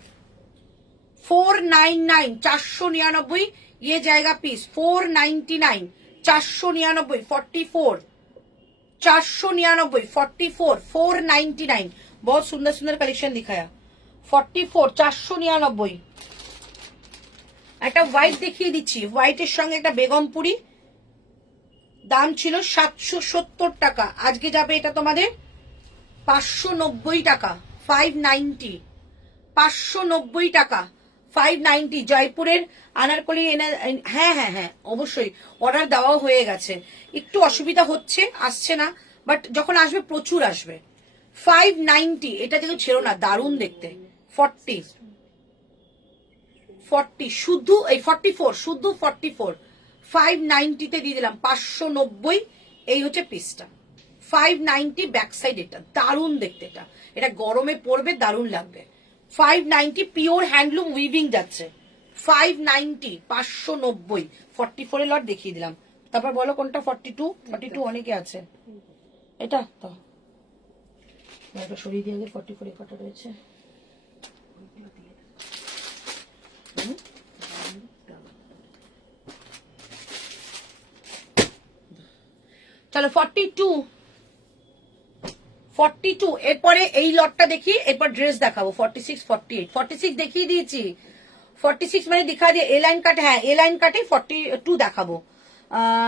499, 499। ये जाएगा पीस 499, 499, 44, 499, 44, 499। बहुत सुंदर सुंदर कलेक्शन दिखाया। 44, 499। একটা হোয়াইট দেখিয়ে দিচ্ছি, হোয়াইটের সঙ্গে একটা বেগমপুরি, দাম ছিল 770 টাকা, আজকে যাবে এটা তোমাদের 590 টাকা, 590, 590 টাকা, 590। জয়পুরের আনারকলি হ্যাঁ হ্যাঁ হ্যাঁ অবশ্যই অর্ডার দেওয়াও হয়ে গেছে, একটু অসুবিধা হচ্ছে, আসছে না, বাট যখন আসবে প্রচুর আসবে। 590, এটা কিন্তু ছিল না, দারুণ দেখতে। 40 শুদ্ধ, এই 44 শুদ্ধ 44, 590 তে দিয়ে দিলাম 590। এই হচ্ছে পিসটা 590, ব্যাক সাইড এটা দারুণ দেখতে, এটা গরমে পরবে দারুণ লাগবে। 590 পিওর হ্যান্ডলুম উইভিং যাচ্ছে, 590, 590। 44 এর লট দেখিয়ে দিলাম, তারপর বলো কোনটা। 42 অনেকে আছে, এটা তো একটা সরিয়ে দিয়ে আগে 44 কটা রয়েছে। চলো 42 এরপরে এই লটটা দেখি, এরপর ড্রেস দেখাবো। 46, 48, 46 দেখিয়ে দিয়েছি। 46 মানে দেখা দিয়ে এ লাইন কাট, হ্যাঁ এ লাইন কাটে 42 দেখাবো।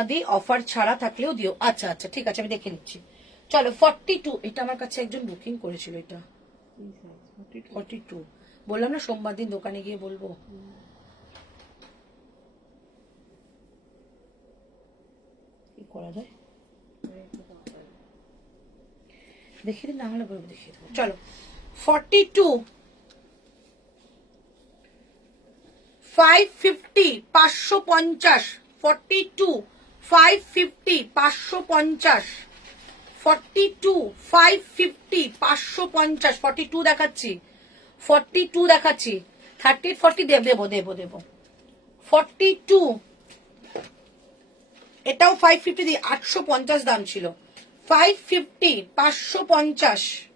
দি অফার ছাড়া থাকলেও দিও। আচ্ছা আচ্ছা ঠিক আছে, আমি দেখে নিচ্ছি। চলো 42, এটা আমার কাছে একজন বুকিং করেছিল, এটা 42 বললাম না সোমবার দিন দোকানে গিয়ে বলবো। কি করা যায় দেখিয়ে দিন, না হলে বলবো দেখিয়ে দেবো। চলো 42, 550, 550, 42, 550, 550, 42 550 550 42 দেখাচ্ছি 42 দেখাচ্ছি 30 40 দেবো 42 এটাও 550 দিয়ে 850 দাম ছিল 550 550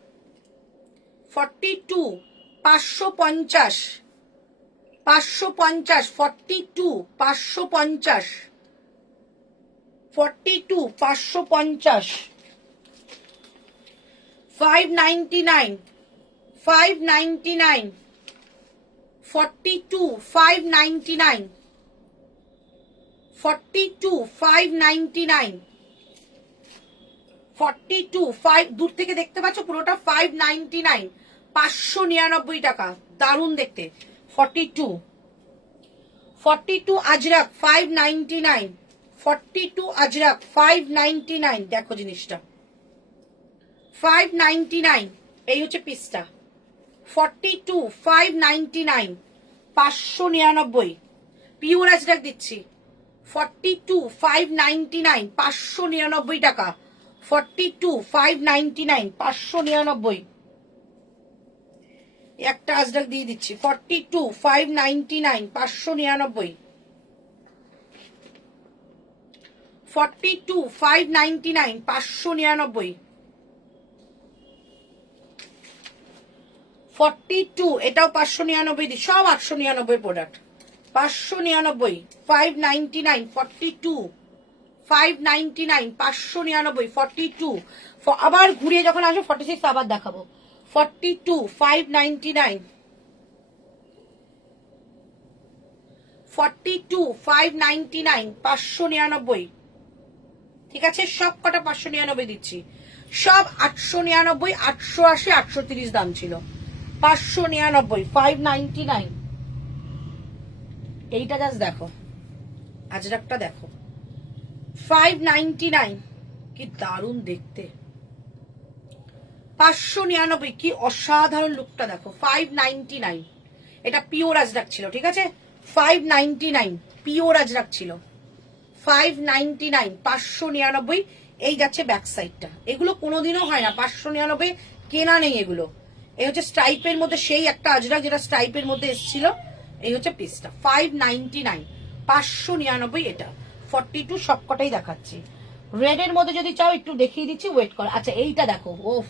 42 550 550 42 550 42 550 599 599 42 599 42 599 42 5 দূর থেকে দেখতে পাচ্ছ পুরোটা 599 599 টাকা দারুণ দেখতে 42 42 আজরাক 599 42 আজরাক 599 দেখো জিনিসটা 599 এই হচ্ছে পিসটা 42 599 599 পিওর আজরাক দিচ্ছি 42 599 599 টাকা 42 599 599 একটা আজরাক দিয়ে দিচ্ছি 42 599 599 42 599 599 42 এটাও 599 দি সব 899 প্রোডাক্ট 599 599 42 599 599 42 আবার ঘুরিয়ে যখন আসবে 46 আবার দেখাবো 42 599 42 599 599 ঠিক আছে সব কটা 599 দিচ্ছি সব 899 880 830 দাম ছিল 599 599 এইটা জাস্ট দেখো আজরাকটা দেখো 599 কি দারুণ দেখতে 599 কি অসাধারণ লুকটা দেখো 599 এটা পিওর আজরাক ছিল ঠিক আছে 599 পিওর আজরাক ছিল 599 599 এই যাচ্ছে ব্যাক সাইডটা এগুলো কোনোদিনও হয় না 599 কেনা নেই এগুলো এই হচ্ছে স্ট্রাইপের মধ্যে সেই একটা আজরাক যেটা স্ট্রাইপের মধ্যে এসেছিল এই হচ্ছে পিসটা 599 599 এটা 42 সবকটাই দেখাচ্ছি রেড এর মধ্যে যদি চাও একটু দেখিয়ে দিচ্ছি ওয়েট কর আচ্ছা এইটা দেখো ওফ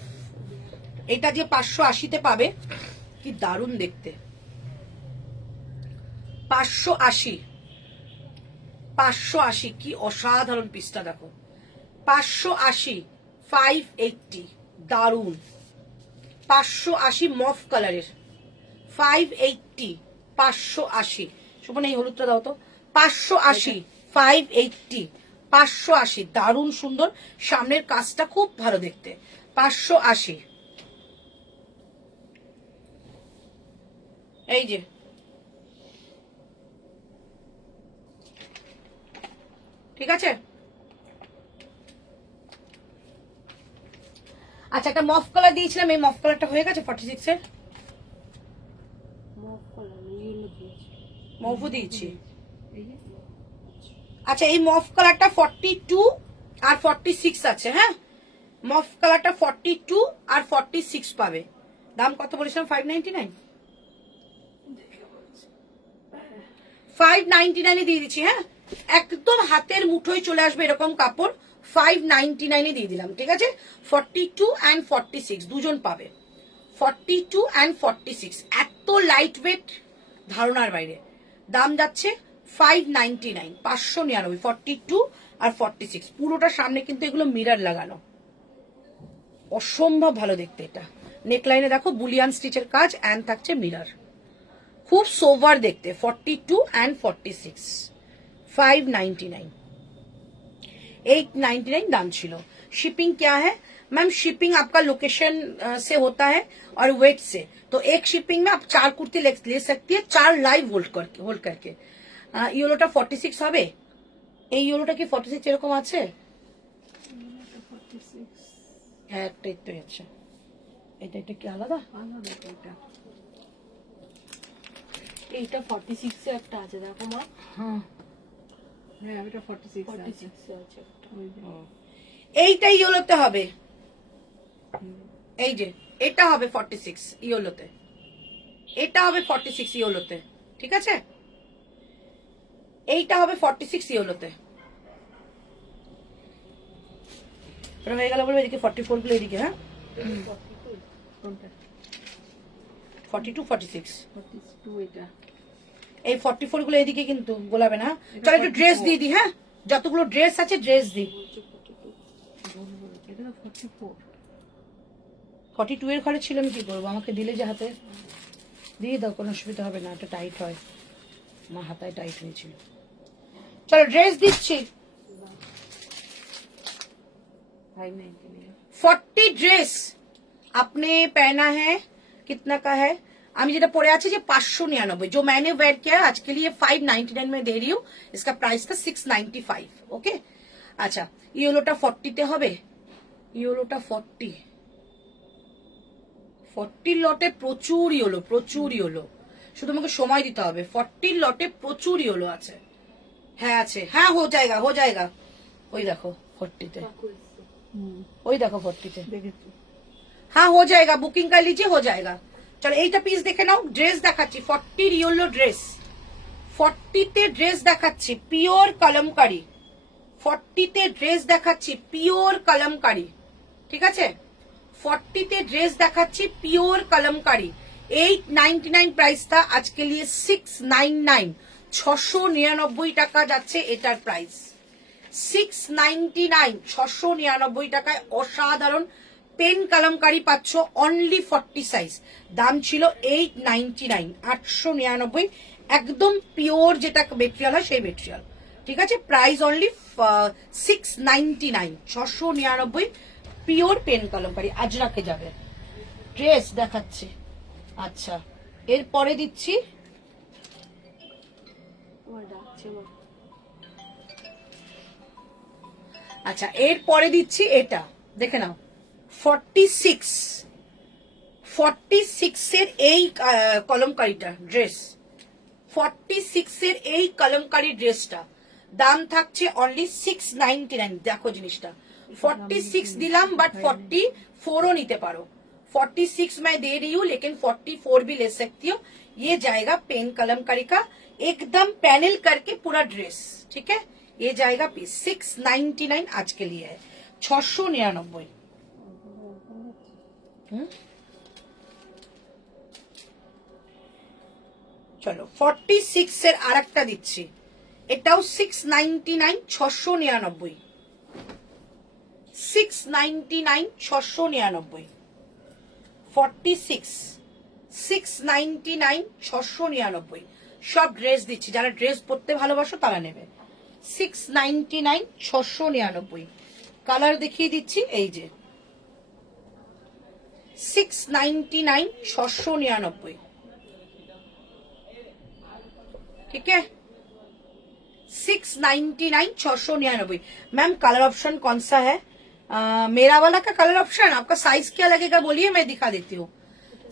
এটা যে 580 তে পাবে কি দারুণ দেখতে 580 580 কি অসাধারণ পিসটা দেখো 580 580 দারুণ 580 মফ কালারের 580 580 সুপন এই হলুদটা দাও তো 580 580 580 দারুণ সুন্দর সামনের কাজটা খুব ভালো দেখতে 580 এই যে ঠিক আছে আচ্ছা একটা মফ কালার দিয়েছিলাম এই মফ কালারটা হয়ে গেছে 46 এর মফও দিয়েছি আচ্ছা এই মফ কালারটা 42 আর 46 আছে হ্যাঁ মফ কালারটা 42 আর 46 পাবে দাম কত বলেছিলাম 599 599 এ দিয়ে দিচ্ছি হ্যাঁ একদম হাতের মুঠোয় চলে আসবে এরকম কাপড় 599 এ দিয়ে দিলাম ঠিক আছে 42 and 46 দুজন পাবে 42 and 46 এত লাইট ওয়েট ধারণার বাইরে দাম যাচ্ছে 599 599 42 আর 46 পুরোটা সামনে কিন্তু এগুলো মিরর লাগানো অসম্ভব ভালো দেখতে এটা নেকলাইনে দেখো বুলিয়ান স্টিচের কাজ এন্ড থাকছে মিরর खूब सोवर देखते 42 एंड 46 599 899 दाम छिलो शिपिंग क्या है मैम शिपिंग आपका लोकेशन से होता है और वेट से तो एक शिपिंग में आप 4 कुर्ती ले सकती है 4 लाइव होल्ड करके ইয়েলোটা 46 হবে এই ইয়েলোটা কি 46 এরকম আছে হ্যাঁ একটাই তো আছে এটা কি আলাদা এটা এইটা 46 এ একটা আছে দেখো মা হ্যাঁ হ্যাঁ এটা 46 আছে 46 এ আছে একটা ওই যে এইটাই ইয়েলোতে হবে এই যে এটা হবে 46 ইয়েলোতে, এটা হবে 46 ইয়েলোতে, ঠিক আছে? এইটা হবে 46 ইয়েলোতে। এটা হয়ে গেল বলবো, এদিকে 44 গুলো এদিকে, হ্যাঁ কোনটা? 42 46 42 এটা। এই 44 গুলো এদিকে কিন্তু গোলাবে না। চল একটু ড্রেস দিয়ে দি, হ্যাঁ যতগুলো ড্রেস আছে ড্রেস দি। এটা তো 44। 42 এর ঘরে ছিল, আমি কি করবো? আমাকে দিলে যে হাতে দিয়ে দাও, কোনো অসুবিধা হবে না, এটা টাইট হয়, আমার হাতায় টাইট হয়েছিল। চলো ড্রেস দিচ্ছি। 590 40 ड्रेस आपने पहना है, कितना का है? আমি যেটা পরে আছি যে 599, जो मैंने वेयर किया आज के लिए 599 में दे रही हूँ, इसका प्राइस था 695। ओके আচ্ছা, ইয়েলোটা 40 তে হবে, ইয়েলোটা 40 লটে প্রচুর ইয়েলো, প্রচুর ইয়েলো, শুধু আমাকে সময় দিতে হবে। 40 লটে প্রচুর ইয়েলো আছে, হ্যাঁ আছে, হ্যাঁ हो जाएगा हो जाएगा। ওই দেখো 40 তে, ওই দেখো 40 তে, দেখেছি। हाँ हो जाएगा, बुकिंग कर लीजिए, हो जाएगा। चलो এইটা পিস দেখে নাও। ড্রেস দেখাচ্ছি 40 ইয়েলো ড্রেস, 40 তে ড্রেস দেখাচ্ছি পিওর কলমকারি, 40 তে ড্রেস দেখাচ্ছি পিওর কলমকারি, ঠিক আছে? 40 তে ড্রেস দেখাচ্ছি পিওর কলমকারি। 899 প্রাইস था, আজকে लिए 699, 699 টাকা যাচ্ছে এটার প্রাইস। 699, 699 টাকায় অসাধারণ পেন কলমকারি পাচ্ছ, অনলি 40 সাইজ। দাম ছিল 899, 899, একদম পিওর যেটা মেটেরিয়াল হয় সেই মেটেরিয়াল, ঠিক আছে? Price only 699, 699 pure pen kalamkari. আজরাকে যাবে। ড্রেস দেখাচ্ছি। আচ্ছা এরপরে দিচ্ছি, আমার ডাকছে মা। আচ্ছা এরপরে দিচ্ছি এটা, দেখে নাও 46, 46 এর এই কলমকারিটা ড্রেস, 46 এর এই কলমকারি ড্রেসটা দাম থাকছে অনলি 699। দেখো জিনিসটা 46 দিলাম, বাট 44ও নিতে পারো। 46 मैं दे रही हूँ, लेकिन 44 भी ले सकती हो। ये जाएगा पेन कलमकारी का, एकदम पैनल करके पूरा ड्रेस, ठीक है? ये जाएगा पीस 699 आज के लिए है, 699। চলো 46 এর আরেকটা দিচ্ছি, এটাও 699, 699, 699, 699, 46, 699, 699। সব ড্রেস দিচ্ছি, যারা ড্রেস পরতে ভালোবাসো তারা নেবে। 699, 699। কালার দেখিয়ে দিচ্ছি, এই যে 699, 699, ठीक है? 699, 699। मैम कलर ऑप्शन कौन सा है? मेरा वाला का कलर ऑप्शन, आपका साइज क्या लगेगा बोलिए, मैं दिखा देती हूँ।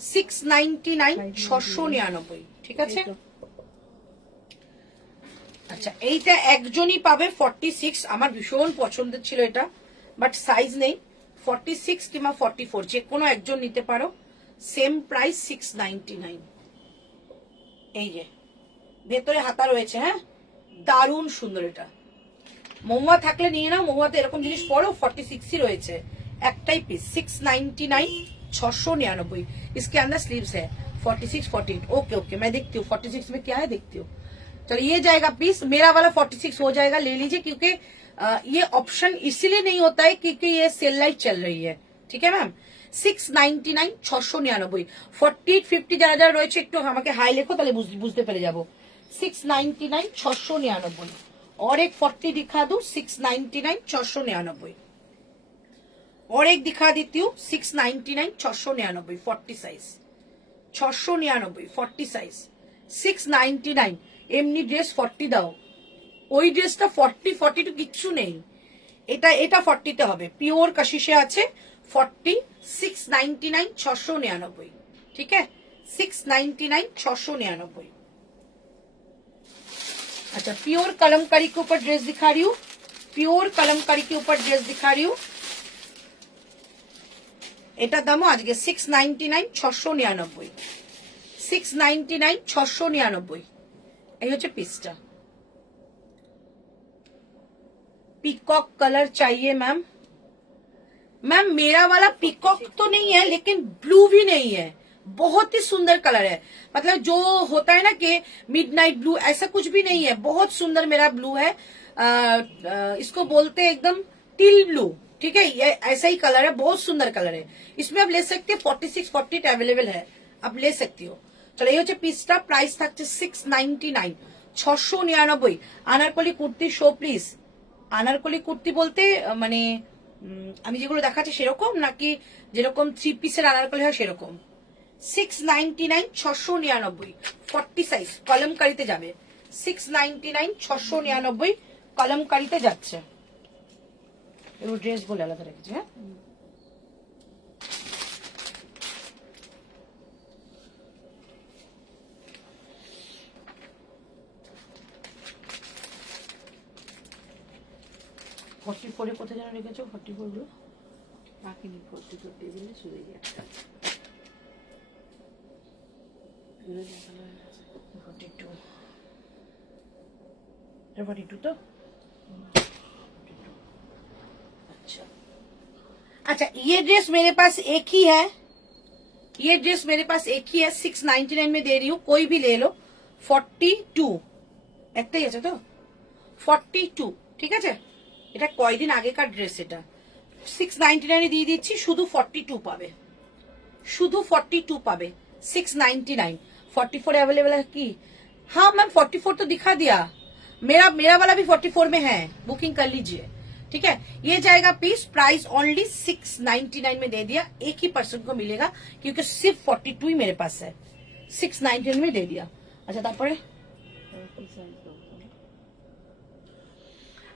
699, 699, ঠিক আছে? আচ্ছা এইটা একজনই পাবে 46, আমার ভীষণ পছন্দের ছিল এটা, বাট সাইজ নেই। 46 কিংবা 44 যে কোনো একজন নিতে পারো, সেম প্রাইস 699। এই যে ভেতরে হাতা রয়েছে, হ্যাঁ দারুণ সুন্দর। এটা মহুয়া থাকলে নিয়ে নাও, মহুয়াতে এরকম জিনিস পরো। 46 রয়েছে, একটাই পিস, 699, 699। इसके अंदर स्लीव्स है 46, 48। ओके ओके मैं देखती हूँ 46 में क्या है, देखती हूँ। चलो ये जाएगा पीस, मेरा वाला 46 हो जाएगा, ले लीजिए, क्योंकि ये ऑप्शन इसीलिए नहीं होता है क्योंकि ये सेल लाइफ चल रही है, ठीक है मैम? 699, 699। 48, 50 যারা যারা রয়েছে একটু আমাকে হাই লেখো, তাহলে বুঝতে পেরে যাবো। 699, 699। और एक 40 दिखा दूं, 699, 699। और एक दिखा देती हूँ 699, 699, 40 साइज, 699, 40 साइज, 699। এমনি ড্রেস 40 দাও, ওই ড্রেসটা 40, 42 কিচ্ছু নেই, এটা 40 তে হবে, পিওর কাশিসে আছে। 40, 699, 699, ठीक है? 699, 699। अच्छा प्योर कलमकारी के ऊपर ड्रेस दिखा रही हूँ, प्योर कलमकारी के ऊपर ड्रेस दिखा रही हूँ। এটার দামও আজকে 699, 699, 699, 699। এই হচ্ছে পিসটা। पीकॉक कलर चाहिए मैम। मैम मेरा वाला पीकॉक तो नहीं है लेकिन ब्लू भी नहीं है, बहुत ही सुंदर कलर है। मतलब जो होता है ना कि मिडनाइट ब्लू, ऐसा कुछ भी नहीं है, बहुत सुंदर मेरा ब्लू है। इसको बोलते हैं एकदम टिल ब्लू, ठीक है। ये ऐसा ही कलर है, बहुत सुंदर कलर है। इसमें आप ले सकते हैं 46, 48 अवेलेबल है, आप ले सकती हो। चलो ये হচ্ছে পিসটা, প্রাইস থাকছে 699, 699। Anarkali kurti show please. আনারকলি কুর্তি বলতে মানে আমি যেগুলো দেখাচ্ছি সেরকম নাকি যেরকম 3 পিসের আনারকলি হয় সেরকম? 699, 699, 40 সাইজ কলমকারিতে যাবে। 699, 699 কলমকারিতে যাচ্ছে। এগুলো ড্রেস বলে আলাদা রেখেছি। হ্যাঁ, ফর্টি ফোরে কোথায় যেন রেখেছো? 44 গুলো রাখিনি, 44 টেবিলে শুয়ে গেছে। 42, 42 तो अच्छा। अच्छा ये ड्रेस मेरे पास एक ही है, ये ड्रेस मेरे पास एक ही है, 699 में दे रही हूँ, कोई भी ले लो। 42 একটাই আছে তো? 42 ঠিক আছে। এটা কয়দিন আগেকার ড্রেস, এটা 699 দিয়ে দিচ্ছি, শুধু 42 পাবে, শুধু 42 পাবে, 699। 44 अवेलेबल है की? हाँ मैम 44 तो दिखा दिया, मेरा वाला भी 44 में है, बुकिंग कर लीजिए, ठीक है। ये जाएगा पीस, प्राइस ओनली 699 में दे दिया, एक ही पर्सन को मिलेगा क्योंकि सिर्फ 42 ही मेरे पास है, 699 में दे दिया। अच्छा তারপরে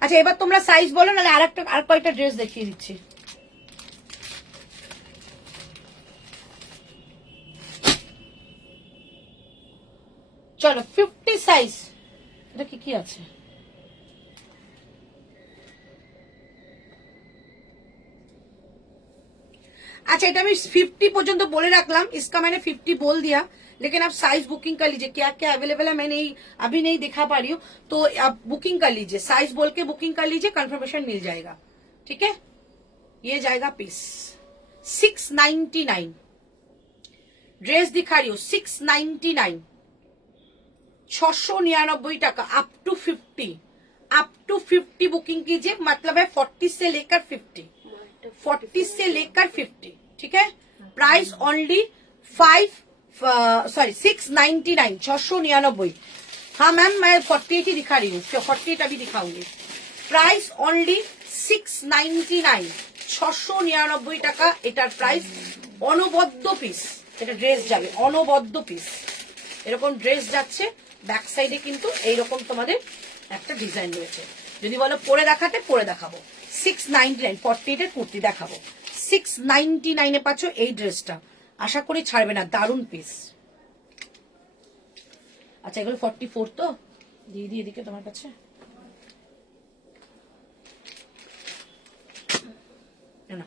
আচ্ছা এবার তোমরা সাইজ বলো, নাহলে আর কয়টা ড্রেস দেখিয়ে দিচ্ছি। চলো 50 সাইজ, এটা কি আছে? अच्छा এটা আমি 50 পর্যন্ত বলে রাখলাম, इसका मैंने 50 बोल दिया, लेकिन आप साइज बुकिंग कर लीजिए, क्या क्या अवेलेबल है मैं नहीं अभी नहीं दिखा पा रही हूँ, तो आप बुकिंग कर लीजिए, साइज बोल के बुकिंग कर लीजिए, कंफर्मेशन मिल जाएगा, ठीक है। ये जाएगा पीस 699, ड्रेस दिखा रही हूँ 699, 699 টাকা, अप टू 50 बुकिंग कीजिए, मतलब है 40 से लेकर 50, 40 से लेकर 50, ठीक है। Price only 699, 699। हाँ मैम मैं 48 ही दिखा रही हूँ, 48 अभी दिखाऊंगी। प्राइस ओनली 699, 699 টাকা এটার প্রাইস। অনবদ্য পিস, এটা ড্রেস যাবে, অনবদ্য পিস, এরকম ড্রেস যাচ্ছে। ব্যাক সাইডে কিন্তু এইরকম তোমাদের একটা ডিজাইন রয়েছে, যদি বলো পরে দেখাতে পরে দেখাবো। 699, 48 এর কুর্তি দেখাবো, 699 এ পাচ্ছ এই ড্রেসটা, আশা করি ছাড়বে না, দারুণ পিস। আচ্ছা এগুলো 44 তো দিয়ে দিই এদিকে তোমার কাছে, না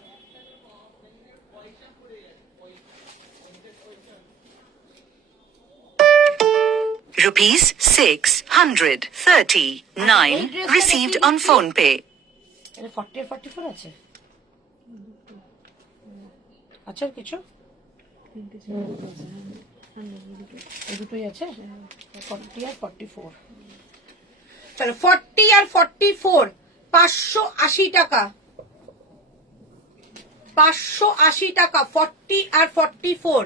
Rupees 639 received on phone pay. এটা 40 আর 44 আছে। আচ্ছা আর কিছু এই দুটোই আছে, 40 আর 44। চলো 40 আর 44 580 টাকা, 580 টাকা 40 আর 44,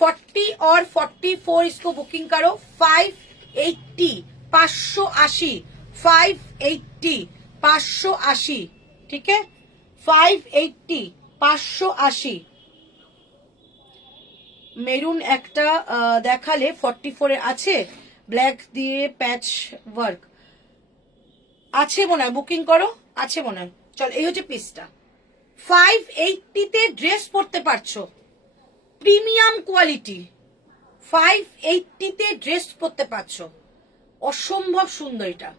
40 और 44 इसको बुकिंग करो 580, 580, 580, 580, ठीक है 580, 580। মেরুন একটা দেখালে 44 এ আছে, ব্ল্যাক দিয়ে প্যাচ ওয়ার্ক আছে মনে হয়, বুকিং করো, আছে মনে হয়। চল এই হচ্ছে পিসটা, 580 তে ড্রেস পরতে পারছো, প্রিমিয়াম কোয়ালিটি, 580 তে ড্রেস পরতে পারছো, অসম্ভব সুন্দর এটা।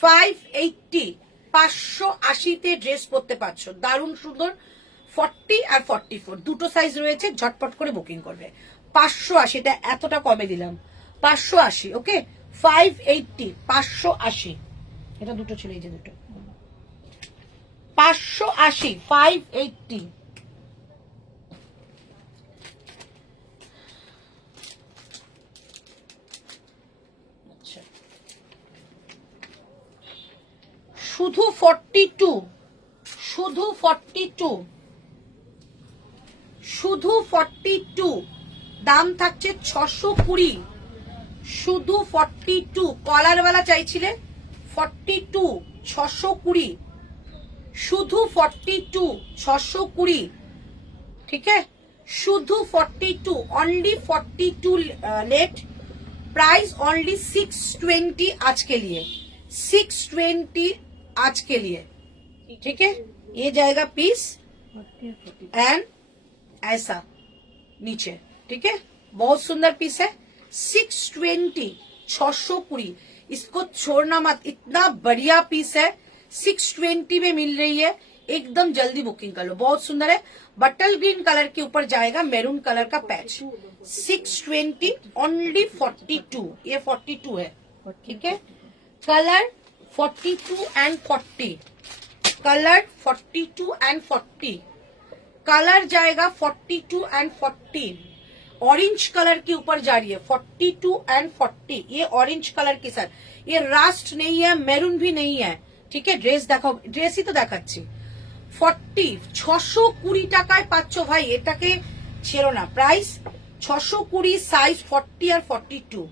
580, 580 তে ড্রেস পরতে পারছো, দারুণ সুন্দর। 40 আর 44 দুটো সাইজ রয়েছে, ঝটপট করে বুকিং করবে। 580, এটা এতটা কমে দিলাম, 580। ওকে, 580, 580। এটা দুটো ছিল, এই যে দুটো, 580, 580। আচ্ছা, শুধু 42, শুধু 42, শুধু 42, দাম থাকছে 620। শুধু 42, কলারওয়ালা চাইছিলে 42, 620, শুধু 42, 620। ঠিক আছে, শুধু 42, অনলি 42 लेट, प्राइस ओनली 620 आज के लिए, 620 आज के लिए। ठीक है, ये जाएगा पीस एंड ऐसा नीचे। ठीक है, बहुत सुंदर पीस है, 620, 620। इसको छोड़ना मत, इतना बढ़िया पीस है, 620 में मिल रही है, एकदम जल्दी बुकिंग कर लो। बहुत सुंदर है, बटल ग्रीन कलर के ऊपर जाएगा मैरून कलर का पैच, 620, ओनली 42, ये 42 है। ठीक है, colour 42 and 40, colour 42 and 40, colour जाएगा 42 एंड 40। ऑरेंज कलर के ऊपर जा रही है, 42 एंड 40। ये ऑरेंज कलर के साथ, ये रास्ट नहीं है, मैरून भी नहीं है। ठीक है, ड्रेस দেখাও, ড্রেসই তো দেখাচ্ছি। 40, 620 টাকায় পাচ্ছ ভাই, এটাকে ছেড়ো না। প্রাইস 620, साइज 40 और 42।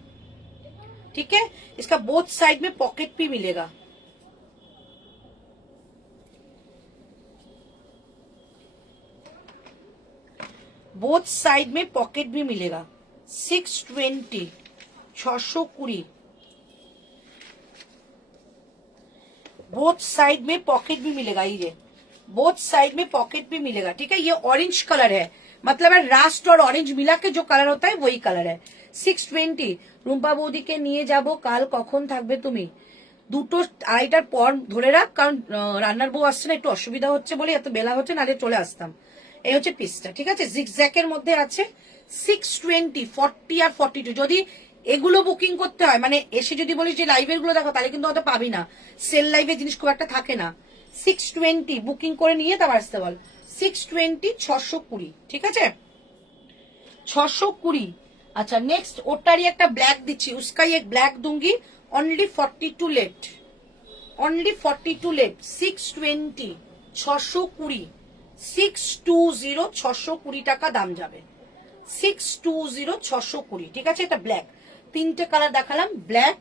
ठीक है, इसका बोथ साइड में पॉकेट भी मिलेगा। बोथ साइड में पॉकेट भी मिलेगा, 620, 620। बोथ साइड में पॉकेट भी मिलेगा, ये बोथ साइड में पॉकेट भी मिलेगा। ठीक है, ये ऑरेंज कलर है, मतलब है रास्ट और ऑरेंज मिला के जो कलर होता है वही कलर है, 620। রুম্পা বৌদিকে নিয়ে যাব কাল, কখন থাকবে তুমি? 2টো 2:30টার পর ধরে রাখ, কারণ রান্নার বউ আসছে না, একটু অসুবিধা হচ্ছে বলে এত বেলা হচ্ছে, নাহলে চলে আসতাম। এই হচ্ছে পিসটা। ঠিক আছে, জিগজ্যাকের মধ্যে আছে, 620, 40 আর 42। যদি এগুলো বুকিং করতে হয়, মানে এসে যদি বলিস যে লাইভের গুলো দেখো, তাহলে কিন্তু অত পাবি না, সেল লাইভে জিনিস খুব একটা থাকে না। 620 বুকিং করে নিয়ে তারপর আসতে বল, 620, 620। ঠিক আছে, 620। अच्छा, नेक्स्ट ओटारी एक ब्लैक दिच्छी, उसका ये ब्लैक दूंगी, ओनली 42 लेट, ओनली 42 लेट, 620, 620, 620, 620 টাকা দাম যাবে, 620, 620। ঠিক আছে, এটা ব্ল্যাক, 3টে কালার দেখালাম, ব্ল্যাক,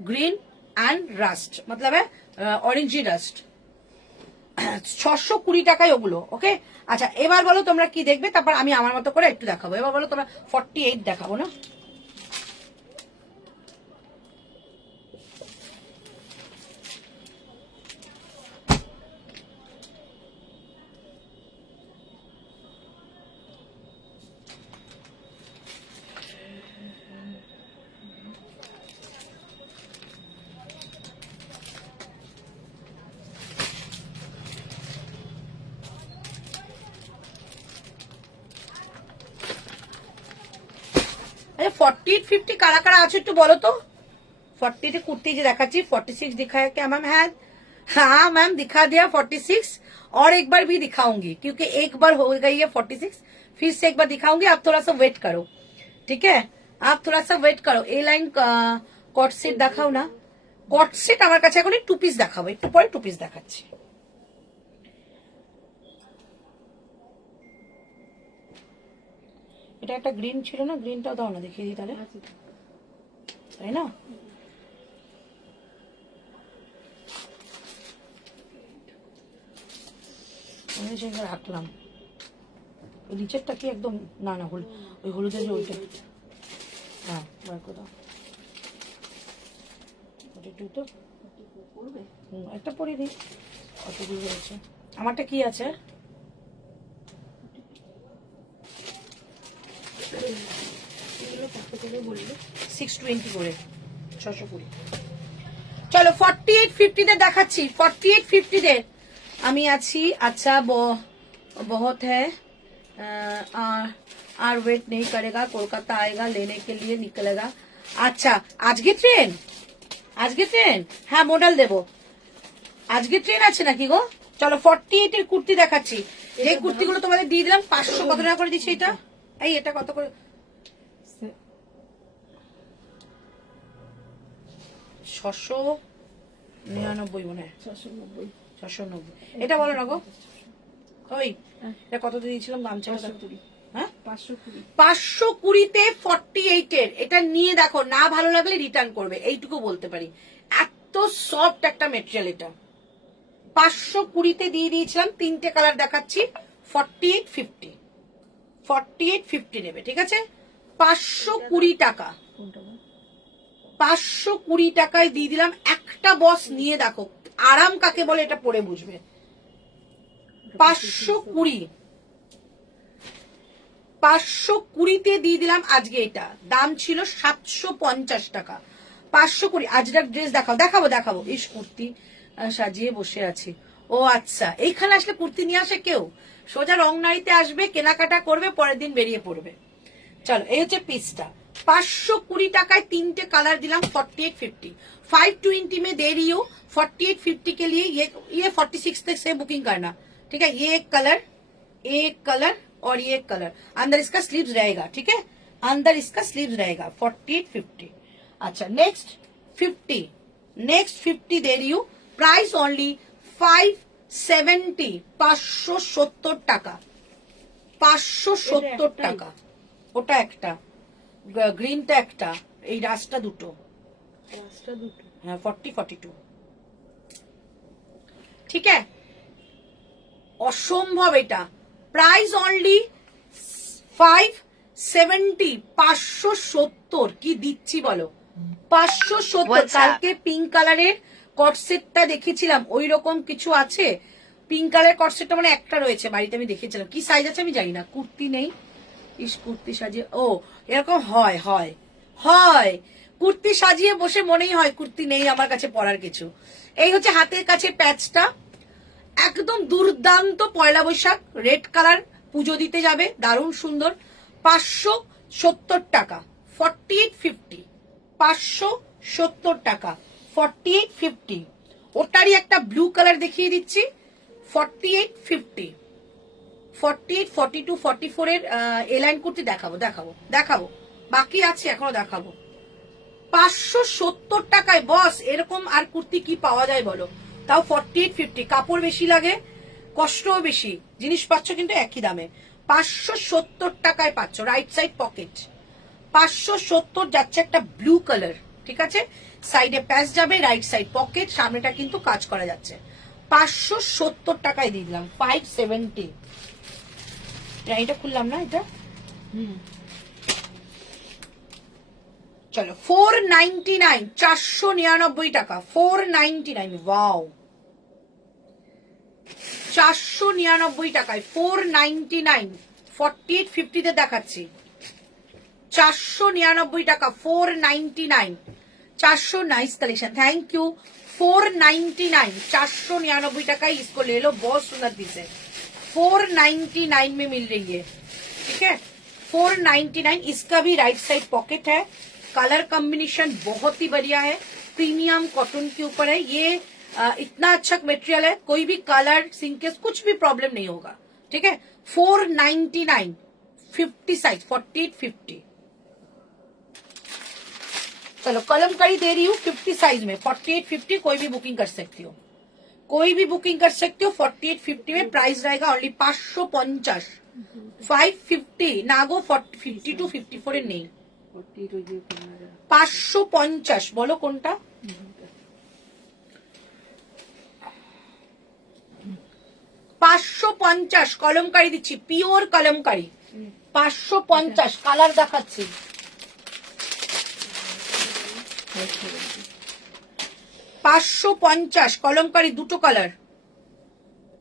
গ্রিন এন্ড রাস্ট, मतलब है অরেঞ্জি রাস্ট। 620 টাকায় ওগুলো। ওকে, আচ্ছা এবার বলো তোমরা কি দেখবে, তারপর আমি আমার মতো করে একটু দেখাবো। এবার বলো তোমরা 48 দেখাবো না? अरे 48, 50 कारा कारा आछो एकटू बोलो तो। 40 कुर्ती जो देखाচ্ছি, 46 दिखाया क्या मैम? है, हाँ मैम दिखा दिया 46, और एक बार भी दिखाऊंगी, क्योंकि एक बार हो गई है 46, फिर से एक बार दिखाऊंगी। आप थोड़ा सा वेट करो, ठीक है, आप थोड़ा सा वेट करो। ए लाइन कट सेट দেখাও না, কট সেট আমার কাছে এখন 2 পিস দেখাবো, একটু পরে 2 পিস দেখাচ্ছি। এটা একটা গ্রিন ছিল না, গ্রিনটাও দাও না, দেখিয়ে দিই তাহলে, তাই না? আমি সেটা রাখলাম, ওই নিচেরটা কি একদম, না না ওই হলুদের যে ওইটা, হ্যাঁ বার করে দাও, তো একটা পরে দিই, কত দূর রয়েছে আমারটা, কি আছে 620 করে 620। চলো 48, 50 তে দেখাচ্ছি, 48, 50 তে আমি আছি। আচ্ছা बहुत है আর ওয়েট नहीं करेगा कोलकाता आएगा लेने के लिए निकलेगा আচ্ছা আজকে ট্রেন হ্যাঁ মডেল দেবো আজকে ট্রেন আছে নাকি গো চলো 48 এর কুর্তি দেখাচ্ছি যে কুর্তিগুলো তোমাদের দিয়ে দিলাম 500 কত টাকা করে দিচ্ছি এটা এই এটা কত করে 699 মনে হয় 690 এটা বলো না গো ওই এটা কত দিয়ে দিয়েছিলাম গামছাটা হ্যাঁ 520তে 48 এর এটা নিয়ে দেখো না ভালো লাগলে রিটার্ন করবে এইটুকু বলতে পারি এত সফট একটা মেটেরিয়াল এটা 520তে দিয়ে দিয়েছিলাম তিনটে কালার দেখাচ্ছি 4850 নেবে ঠিক আছে 520 টাকা 520 টাকায় দিয়ে দিলাম একটা বস নিয়ে দেখো আরাম কাকে বলে এটা পরে বুঝবে 520তে দিয়ে দিলাম আজকে এটা দাম ছিল 750 টাকা 520 আজকের ড্রেস দেখাবো ইস কুর্তি সাজিয়ে বসে আছি ও আচ্ছা এইখানে আসলে কুর্তি নিয়ে আসে কেউ সোজা রংনারীতে আসবে কেনাকাটা করবে পরের দিন বেরিয়ে পড়বে চলো এই হচ্ছে পিসটা 520 টাকায় তিনটे कलर दिलाम 4850 520 में दे रही हूँ 4850 के लिए ये 46 तक से बुकिंग करना ठीक है ये एक कलर और ये एक कलर अंदर इसका स्लीव्स रहेगा ठीक है अंदर इसका स्लीव्स रहेगा 4850 अच्छा नेक्स्ट 50 दे रही हूँ प्राइस ओनली 570 570 টাকা 570 টাকা ওটা একটা গ্রিনটা একটা এই রাস্তা দুটো হ্যাঁ 42 ঠিক আছে অসম্ভব এটা প্রাইস অনলি 570 570 কি দিচ্ছি বলো 570 কালকে পিঙ্ক কালারের কটসেটটা দেখেছিলাম ওই রকম কিছু আছে পিঙ্ক কালারের কটসেটটা মানে একটা রয়েছে বাড়িতে আমি দেখেছিলাম কি সাইজ আছে আমি জানি না কুর্তি নেই ইস কুর্তি সাজিয়ে ও এরকম হয় কুর্তি সাজিয়ে বসে মনেই হয় কুর্তি নেই আমার কাছে পরার কিছু এই হচ্ছে হাতের কাছে প্যাচটা একদম দুর্দান্ত পয়লা বৈশাখ রেড কালার পুজো দিতে যাবে দারুণ সুন্দর 570 টাকা 4850 570 টাকা 4850 ওটারই একটা ব্লু কালার দেখিয়ে দিচ্ছি 4850 48 42 44 এর এলাইন কুর্তি দেখাবো বাকি আছে এখনো দেখাবো 570 টাকায় বস এরকম আর কুর্তি কি পাওয়া যায় বলো তাও 4850 কাপড় বেশি লাগে কষ্টও বেশি জিনিস পাচ্ছ কিন্তু একই দামে 570 টাকায় পাচ্ছ রাইট সাইড পকেট 570 যাচ্ছে একটা ব্লু কালার ঠিক আছে সাইডে প্যাচ যাবে রাইট সাইড পকেট সামনেটা কিন্তু কাজ করা যাচ্ছে 570 টাকায় দিয়ে দিলাম 570 এটা খুললাম না এটা চলো 499 499 টাকা 499 ওয়াও 499 টাকায় 499 4850 তে দেখাচ্ছি 499 টাকা 499 400 नाइस कलेक्शन थैंक यू 499 499 टाका इसको ले लो बहुत सुंदर पीस है 499 में मिल रही है ठीक है 499 इसका भी राइट साइड पॉकेट है कलर कॉम्बिनेशन बहुत ही बढ़िया है प्रीमियम कॉटन के ऊपर है ये इतना अच्छा मटेरियल है कोई भी कलर सिंकेज कुछ भी प्रॉब्लम नहीं होगा ठीक है 499 50 साइज 4850 चलो कलमकारी दे रही हूँ 50 साइज में 4850 कोई भी बुकिंग कर सकती हो 4850 में प्राइस रहेगा ओनली 550 550 ना गो 52 54 नहीं 550 बोलो কোনটা 550 কলমকারি দিচ্ছি পিওর কলমকারি 550 কালার দেখাচ্ছি 550 কলমকারি দুটো কালার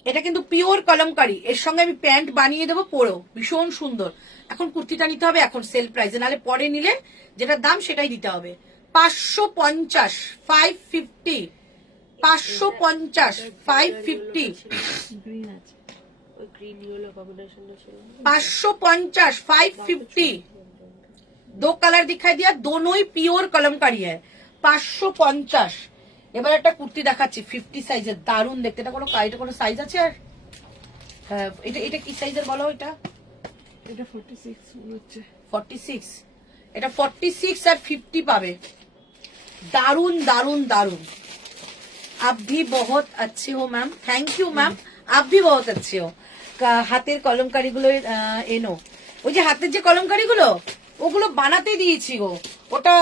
এটা কিন্তু পিওর কলমকারি এর সঙ্গে আমি প্যান্ট বানিয়ে দেবো পরো ভীষণ সুন্দর এখন কুর্তিটা নিতে হবে এখন সেল প্রাইসে নাহলে পরে নিলে যেটা দাম সেটাই দিতে হবে 550 550 550 550 গ্রিন আছে ওই গ্রিন ইয়েলো कॉम्बिनेशन ছিল 550 550 दो कलर दिखाई दिया, दोनों ही प्योर कलमकारी है। 550। এবার একটা কুর্তি দেখাচ্ছি 50 সাইজের, দারুণ দেখতে। এটা কোনো সাইজ আছে? আর হ্যাঁ, এটা কি সাইজের বলো? এটা 46 হচ্ছে। 46। এটা 46 আর 50 পাবে। দারুণ দারুণ দারুণ। आप भी बहुत अच्छे हो मैम। थैंक यू मैम, आप भी बहुत अच्छे हो। হাতের কলমকারি গুলো এনো। ওই যে হাতের যে কলমকারি গুলো, ওগুলো বানাতে দিয়েছি গো। ওটা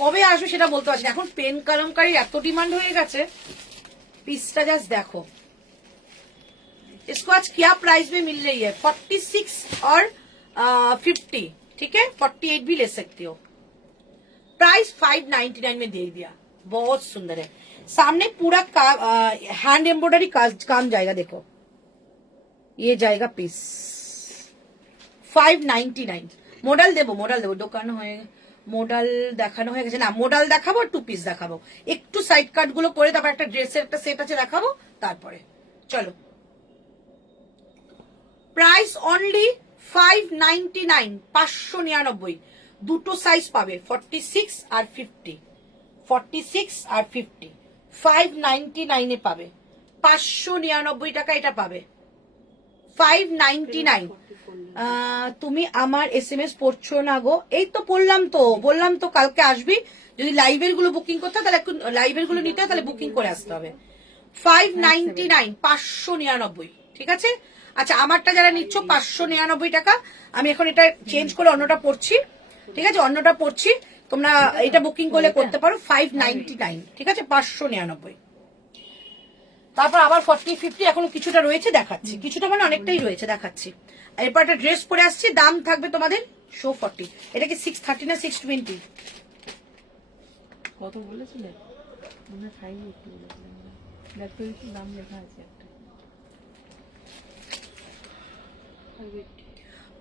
কবে আসবে সেটা বলতে পারছি না। এখন পেন কলমকারি এত ডিমান্ড হয়ে গেছে। পিসটা জাস্ট দেখো। इसको आज क्या प्राइस में मिल रही है? 46 और 50, ठीक है? 48 भी ले सकती हो। प्राइस 599 में दे दिया। बहुत सुंदर है। सामने पूरा हैंड एम्ब्रॉयडरी काम जाएगा। देखो ये जाएगा पीस 599। মডেল দেবো দোকান হয়ে মডেল দেখানো হয়ে গেছে। না, মডেল দেখাবো, 2 পিস দেখাবো, একটু সাইড কাট গুলো করে, তারপর একটা ড্রেসের একটা সেট আছে দেখাবো, তারপরে চলো। Price only 599, 599। দুটো সাইজ পাবে, 46 আর 50, 46 আর 50, 599 এ পাবে। 599 টাকা এটা পাবে। 599। তুমি আমার SMS পড়ছো না গো? এই তো পড়লাম তো, বললাম তো কালকে আসবি। যদি লাইভের গুলো বুকিং করতে হয় তাহলে লাইভের গুলো নিতে হয়, তাহলে বুকিং করে আসতে হবে। 599, 599, ঠিক আছে? আচ্ছা, আমারটা যারা নিচ্ছ 599 টাকা। আমি এখন এটা চেঞ্জ করে অন্যটা পড়ছি, ঠিক আছে? অন্যটা পড়ছি, তোমরা এটা বুকিং করলে করতে পারো। 599, ঠিক আছে? 599। তারপর আবার 40 50 এখনো কিছুটা রয়েছে, দেখাচ্ছি। কিছুটা মানে অনেকটাই রয়েছে, দেখাচ্ছি। এরপর একটা ড্রেস পরে আসছি, দাম থাকবে তোমাদের শো 40। এটা কি 630 না 620? কত বলেছিলে? মনে হয় 580 বলেছিলাম। দেখো একটু দাম লেখা আছে একটা।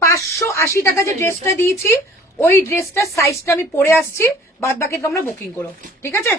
580 টাকা যে ড্রেসটা দিয়েছি, ওই ড্রেসটার সাইজটা আমি পরে আসছি, বাদ বাকি তোমরা বুকিং করো, ঠিক আছে?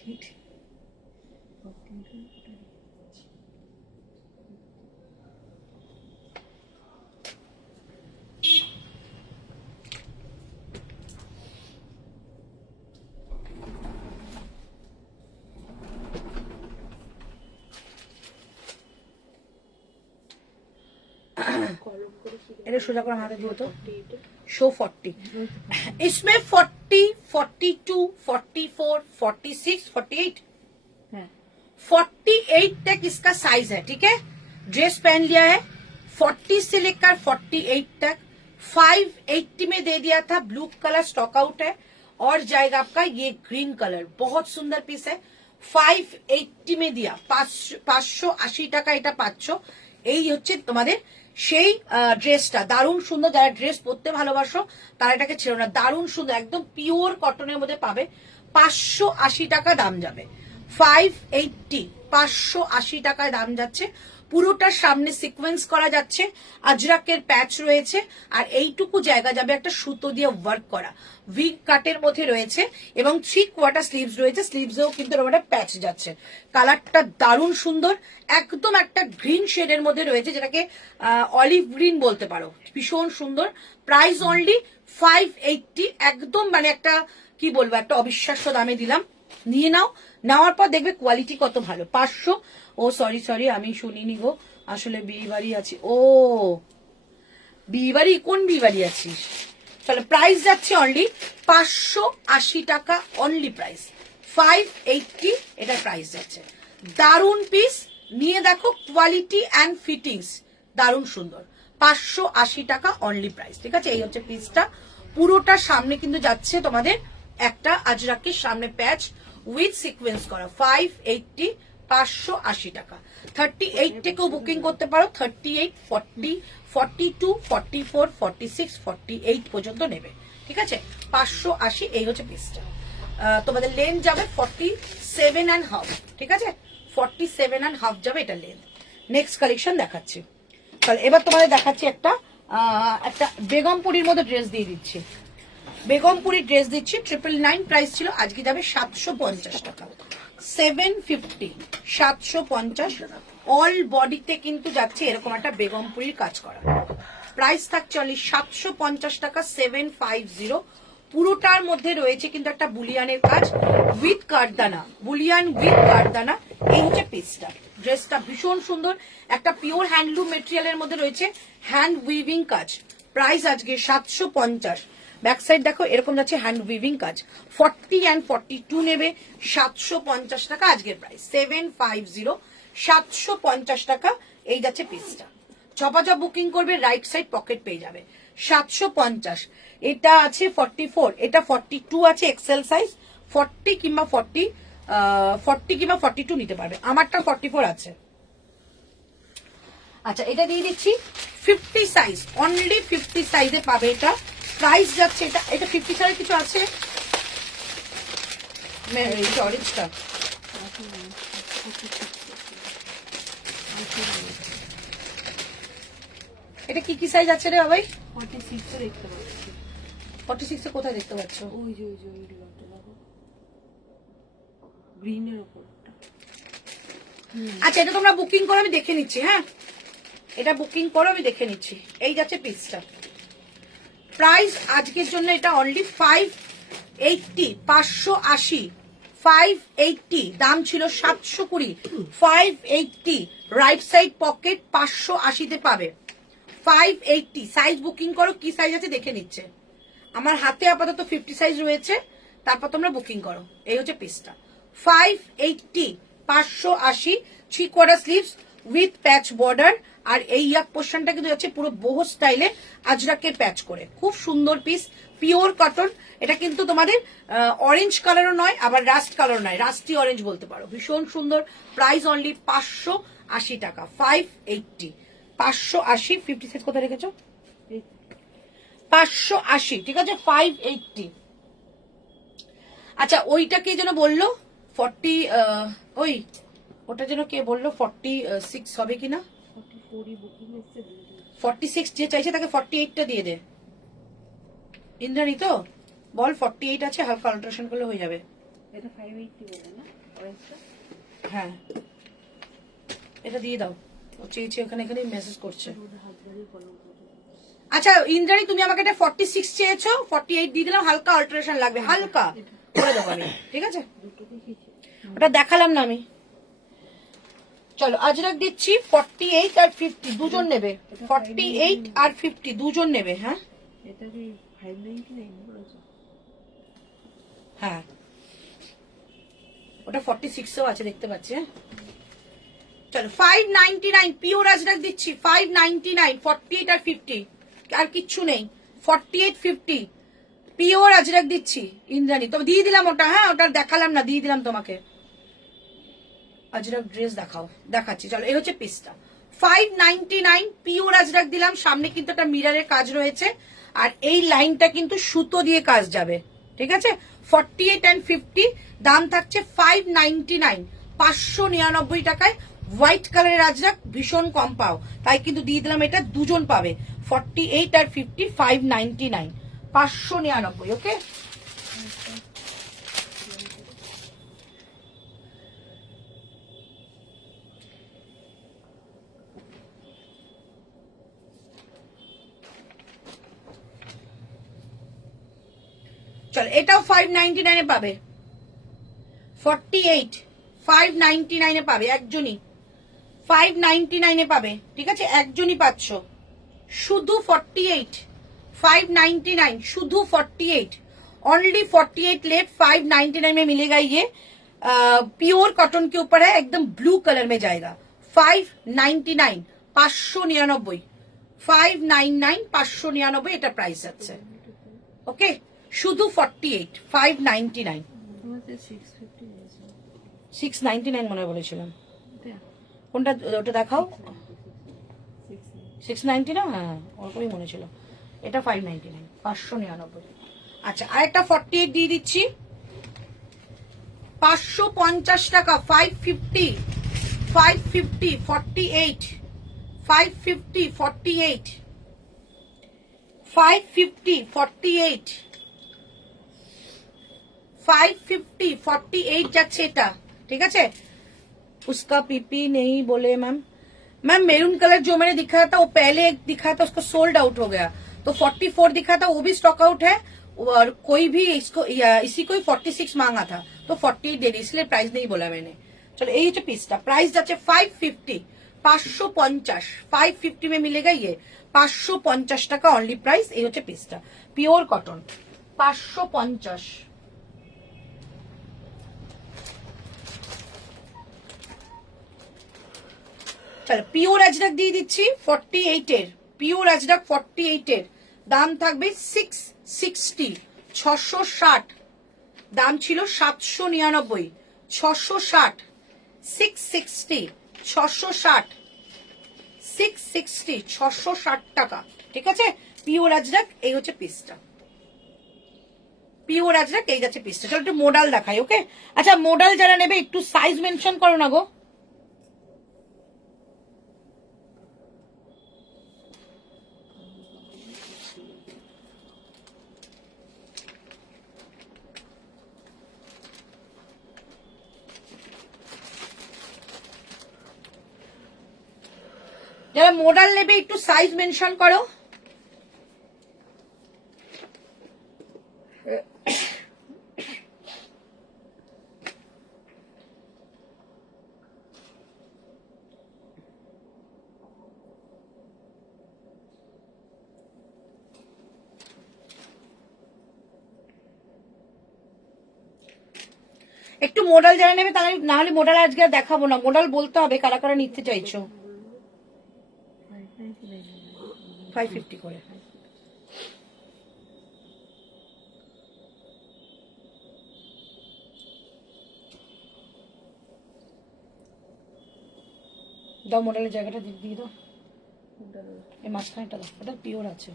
ঠিক। এটা সোজা করে হাতে দিও তো। शो 40। इसमें 40, 42, 44, 46, 48, 48 तक इसका साइज है, ठीक है? ड्रेस पहन लिया है 40 से लेकर 48 तक। 580 में दे दिया था। ब्लू कलर स्टॉक आउट है और जाएगा आपका ये ग्रीन कलर। बहुत सुंदर पीस है। 580 में दिया। 580 টাকা এটা পাচ্ছ। এই হচ্ছে তোমাদের সেই ড্রেসটা। দারুণ সুন্দর। যারা ড্রেস পরতে ভালোবাসো তারা এটাকে ছেড়ো না। দারুণ সুন্দর, একদম পিওর কটনের মধ্যে পাবে। 580 টাকা দাম যাবে। 580, 580 টাকায় দাম যাচ্ছে। পুরোটার সামনে সিকোয়েন্স করা যাচ্ছে, আজরাকের প্যাচ রয়েছে, আর এইটুকু জায়গা যাবে একটা সুতো দিয়ে ওয়ার্ক করা, ভি কাটের মধ্যে রয়েছে, এবং 3/4 স্লিভস রয়েছে। স্লিভসেও কিন্তু এরকম একটা প্যাচ যাচ্ছে। কালারটা দারুণ সুন্দর, একদম একটা গ্রিন শেডের মধ্যে রয়েছে, যেটাকে অলিভ গ্রিন বলতে পারো। ভীষণ সুন্দর। Price only 580। একদম মানে একটা কি বলবো, একটা অবিশ্বাস্য দামে দিলাম। নিয়ে নাও। নেওয়ার পর দেখবে কোয়ালিটি কত ভালো। 500। ও সরি আমি শুনিনি গো, আসলে বিয়ে বাড়ি আছি। ও বিয়ে বাড়ি, কোন বিয়ে বাড়ি আছিস? চলো, প্রাইস যাচ্ছে অনলি 580 টাকা। অনলি প্রাইস 580, এটা প্রাইস যাচ্ছে। দারুণ পিস, নিয়ে দেখো কোয়ালিটি অ্যান্ড ফিটিংস দারুণ সুন্দর। 580 টাকা অনলি প্রাইস, ঠিক আছে? এই হচ্ছে পিসটা। পুরোটা সামনে কিন্তু যাচ্ছে তোমাদের একটা আজরাকের সামনে প্যাচ উইথ সিকোয়েন্স করা। 580, 580 টাকা। 38 থেকেও বুকিং করতে পারো, 38, 40, 42, 44, 46, 48 পর্যন্ত নেবে, ঠিক আছে। 580 এই হচ্ছে পিসটা। তোমাদের লেন্থ যাবে 47.5, ঠিক আছে, 47.5 যাবে এটা লেন্থ। নেক্সট কালেকশন দেখাচ্ছি। তাহলে এবার তোমাদের দেখাচ্ছি একটা বেগমপুরির মধ্যে ড্রেস দিয়ে দিচ্ছি। বেগমপুরি ড্রেস দিচ্ছি 999 প্রাইস ছিল, আজকে যাবে 750 টাকা। 750, 750 অল বডিতে কিন্তু যাচ্ছে এরকম একটা বেগমপুরির কাজ করা। প্রাইস থাকছে অনলি 750 টাকা। 750 পুরোটার মধ্যে রয়েছে কিন্তু একটা বুলিয়ানের কাজ উইথ কাঠদানা, বুলিয়ান উইথ কাঠদানা। এই হচ্ছে পিসটা। ড্রেসটা ভীষণ সুন্দর, একটা পিওর হ্যান্ডলুম মেটেরিয়ালের মধ্যে রয়েছে হ্যান্ড উইভিং কাজ। প্রাইস আজকে 750। ব্যাক সাইড দেখো এরকম যাচ্ছে হ্যান্ড উইভিং কাজ। 40 and 42 নেবে 750 টাকা আজকের প্রাইস। 750, 750 টাকা এই যাচ্ছে পিসটা। ঝপাঝপ বুকিং করবে, রাইট সাইড পকেট পেয়ে যাবে। 750। এটা আছে 44, এটা 42 আছে এক্সেল সাইজ। 40 কিংবা 42 নিতে পারবে, আমারটা 44 আছে। আচ্ছা এটা দিয়ে দিচ্ছি 50 সাইজ, অনলি 50 সাইজে পাবে এটা। প্রাইস যাচ্ছে এটা 50 সাইজের কিছু আছে অরেঞ্জটা। এটা কি সাইজ আছে রে বাবাই? 46 এ দেখতে পাচ্ছি। 46 এ কোথায় দেখতে পাচ্ছ? ওই যে ওই লটটা দেখো, গ্রিনের উপরটা। আচ্ছা এটা তোমরা বুকিং করো, আমি দেখে নিচ্ছি। হ্যাঁ এটা বুকিং করো, আমি দেখে নিচ্ছি। এই যাচ্ছে পিসটা। প্রাইস আজকের জন্য এটা অনলি 580, 580, 580। দাম ছিল 720, 580। রাইট সাইড পকেট 580-তে পাবে। 580 সাইজ বুকিং করো, কি সাইজ আছে দেখে নিচ্ছে। আমার হাতে আপাতত 50 সাইজ রয়েছে, তারপর তোমরা বুকিং করো। এই হচ্ছে পিসটা। 580, 580, 3/4 স্লিভস উইথ প্যাচ বর্ডার। আর এই ইয়াক পোর্শনটা কিন্তু যাচ্ছে পুরো boho স্টাইলে আজরাকের প্যাচ করে। খুব সুন্দর পিস, পিওর কটন। এটা কিন্তু তোমাদের অরেঞ্জ কালারও নয়, আবার রাস্ট কালার নয়, রাস্টি অরেঞ্জ বলতে পারো। ভীষণ সুন্দর। প্রাইস অনলি 580 টাকা। 580, 580। 50 সেট কোথায় রেখেছো? 580, ঠিক আছে। 580। আচ্ছা ওইটা কে যেন বললো 40, ওটা যেন কে বললো 46 হবে কিনা? 44 বুকিং এসে দিয়ে দিই। 46 যে চাইছে তাকে 48টা দিয়ে দে। ইন্দ্রাণী তো বল 48 আছে, হালকা অল্টারেশন করলে হয়ে যাবে। এটা 580 বলে না অরেঞ্জটা? হ্যাঁ এটা দিয়ে দাও। ও চেয়েছে এখানে মেসেজ করছে। ওটা হাত বাড়িয়ে কলম করে। আচ্ছা ইন্দ্রাণী তুমি আমাকে এটা 46 চেয়েছো, 48 দিয়ে দিলাম, হালকা অল্টারেশন লাগবে, হালকা করে দেবো আমি, ঠিক আছে। দুটো দেখেছি। ওটা দেখালাম না আমি। চলো আজরাক দিচ্ছি 48 আর 50 দুজন নেবে। 48 আর 50 দুজন নেবে। হ্যাঁ এটা কি 599 বলেছো? হ্যাঁ ওটা 46 এও আছে দেখতে পাচ্ছি। হ্যাঁ চলো 599 পিওর আজরাক দিচ্ছি 599। 48 আর 50 আর কিচ্ছু নেই। 48, 50 পিওর আজরাক দিচ্ছি ইন্দ্রাণী। তবে দিয়ে দিলাম ওটা। হ্যাঁ ওটা দেখালাম না, দিয়ে দিলাম তোমাকে। আজরাক ড্রেস দেখাচ্ছি। চলো এই হচ্ছে পিসটা। 599 পিওর আজরাক দিলাম। সামনে কিন্তু একটা মিররের কাজ রয়েছে, আর এই লাইনটা কিন্তু সুতো দিয়ে কাজ যাবে, ঠিক আছে। 48 and 50 দাম থাকছে 599, 599 টাকায়। হোয়াইট কালারের আজরাক ভীষণ কম পাও, তাই কিন্তু দিয়ে দিলাম এটা, দুজন পাবে। 48 আর 50, 599, 599। ওকে চল এটাও 599 এ পাবে। 48, 599 এ পাবে একজনই। 599 এ পাবে, ঠিক আছে, একজনই পাচ্ছ। শুধু 48, 599, শুধু 48, ओनली 48 लेट 599 में मिलेगा ये। प्योर कॉटन के ऊपर है, एकदम ब्लू कलर में जाएगा। 599, 599, 599, 599 এটা প্রাইস আছে। ওকে শুধু 48, 599। তোমাদের 650 আছে। 699 মনে হয় বলেছিলাম। কোনটা ওটা দেখাও। 690 না? হ্যাঁ ওরকমই মনে ছিল। এটা 599, 599। আচ্ছা আরেকটা 48 দিয়ে দিচ্ছি, 550 টাকা, 550, 550, 48, 550, 48, 550, 48, 550, 48 যাচ্ছে এটা, ঠিক আছে। उसका पीपी नहीं बोले मैम। मैम मेरून कलर जो मैंने दिखाया था वो पहले एक दिखाया था, उसको सोल्ड आउट हो गया, तो 44 दिखा था वो भी स्टॉक आउट है, और कोई भी इसको इसी को ही 46 मांगा था, तो 48 दे दी, इसलिए प्राइस नहीं बोला मैंने। चलो यही जो पीसटा प्राइस जाচ্ছে 550, 550, 550 में मिलेगा ये 550 টাকা অনলি প্রাইস। এই হচ্ছে পিসটা, পিওর কটন, 550। চলো পিওর আজরাক দিয়ে দিচ্ছি 48 এর, পিওর আজরাক 48 এর দাম থাকবে 660, 660, দাম ছিল 799, 660, 660, 660, 660, 660 টাকা, ঠিক আছে। পিওর আজরাক এই হচ্ছে পিসটা, পিওর আজরাক এই যাচ্ছে পিসটা। চলো একটু মডেল দেখাই, ওকে। আচ্ছা মডেল যারা নেবে একটু সাইজ মেনশন করো না গো। যারা মডেল নেবে একটু সাইজ মেনশন করো। একটু মডেল যারা নেবে তাহলে, না হলে মডেল আজকে আর দেখাবো না, মডেল বলতে হবে কারা কারা নিতে চাইছো। 550 করে দাও, মডেলের জায়গাটা দিয়ে দাও, এই মাঝখানেটা দাও, ওটা পিওর আছে।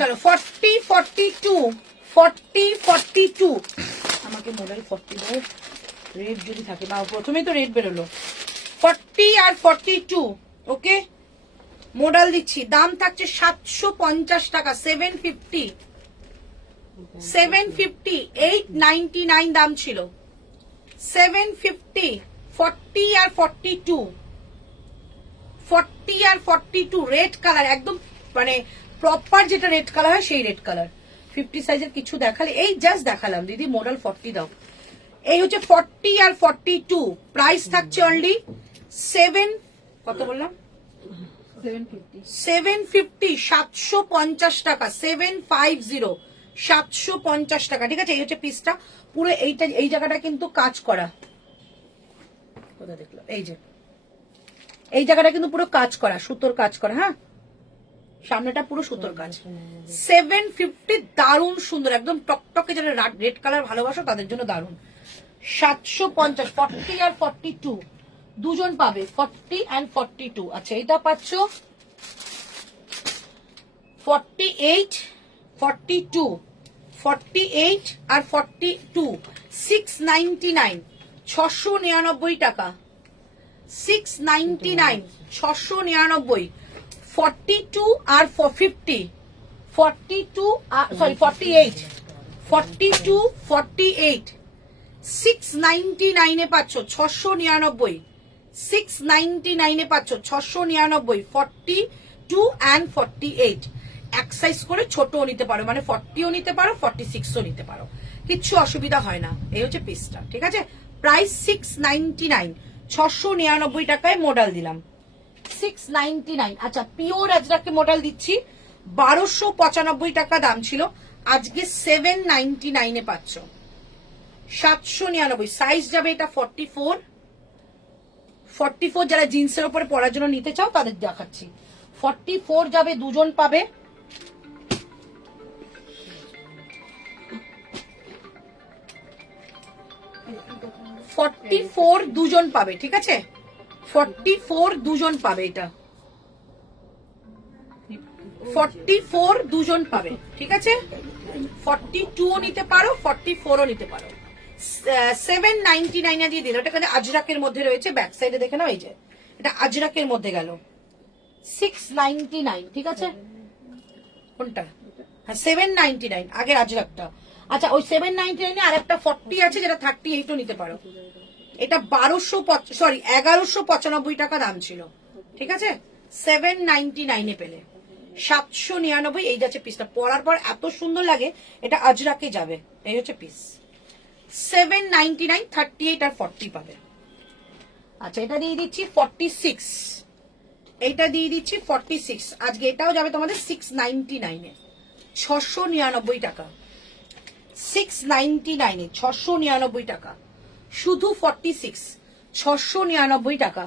চলো 40, 42, 40, 42, আমাকে মডেল 40 দাও, রেড যদি থাকে বা প্রথমেই তো রেড বেরোলো। 40 আর 42, ওকে মডেল দিচ্ছি, দাম থাকছে 750 টাকা, 750, 750, 899 দাম ছিল, 750, 40 আর 42, 40 আর 42 রেড কালার, একদম মানে প্রপার যেটা রেড কালার হয় সেই রেড কালার। 50 সাইজের কিছু দেখালে, এই জাস্ট দেখালাম দিদি, মডেল 40 দাও। এই হচ্ছে 40 আর 42, প্রাইস থাকছে অনলি 7, কত বললাম 750, 750 টাকা, 750, 750 টাকা, ঠিক আছে। এই হচ্ছে পিসটা পুরো, এইটা এই জায়গাটা কিন্তু কাজ করা, কোথা দেখলো, এই যে এই জায়গাটা কিন্তু পুরো কাজ করা, সুতোর কাজ করা, হ্যাঁ সামনেটা পুরো সুতোর কাজ। 750, দারুণ সুন্দর, একদম টকটকে, যারা রেড কালার ভালোবাসো তাদের জন্য দারুণ। 750, 40 আর 42 দুজন পাবে, 40 and 42। আচ্ছা এটা পাচ্ছ 48, 42, 48 আর 42, 699, 699 টাকা, 699, 699, 42 আর 50, 42 সরি 48, 42, 48, 699 এ পাচ্ছ 699, 699 এ পাচ্ছ 699, 42 and 48, এক সাইজ করে ছোটও নিতে পারো, মানে 40ও নিতে পারো, 46ও নিতে পারো। কিচ্ছু অসুবিধা হয় না। এই হচ্ছে পিসটা, ঠিক আছে। প্রাইস 699, 699 টাকায় মডেল দিলাম, 699। আচ্ছা, পিওর আজরাকে মডেল দিচ্ছি 1295 টাকা দাম ছিল, আজকে 799 এ পাচ্ছ, 799। সাইজ যাবে এটা 44, 44 যারা জিন্সের উপরে পরার জন্য নিতে চাও তাদের দেখাচ্ছি, 44 যাবে, দুজন পাবে। দুজন পাবে, ঠিক আছে, 44 দুজন পাবে, এটা 44 দুজন পাবে, ঠিক আছে। 42 নিতে পারো, 44ও নিতে পারো। 799 দিয়ে দিল, এটা আজরাকের মধ্যে রয়েছে, ব্যাক সাইডে দেখে নাও, এই যে এটা আজরাকের মধ্যে গেল 699, ঠিক আছে। কোনটা? হ্যাঁ 799 আগের আজরাকটা। আচ্ছা, ওই 799 আর একটা 40 আছে যেটা 38ও নিতে পারো। এটা 1195 টাকা দাম ছিল, ঠিক আছে, 799 এ পেলে, 799। এই যাচ্ছে পিসটা, পরার পর এত সুন্দর লাগে, এটা আজরাকে যাবে। এই হচ্ছে পিস, 799, 38 আর 40 পাবে। আচ্ছা, এটা দিয়ে দিচ্ছি 46, এইটা দিয়ে দিচ্ছি 46, আজকে এটাও যাবে তোমাদের 699 এ, 699 টাকা, 699 এ 699 টাকা, শুধু 46, 699 টাকা।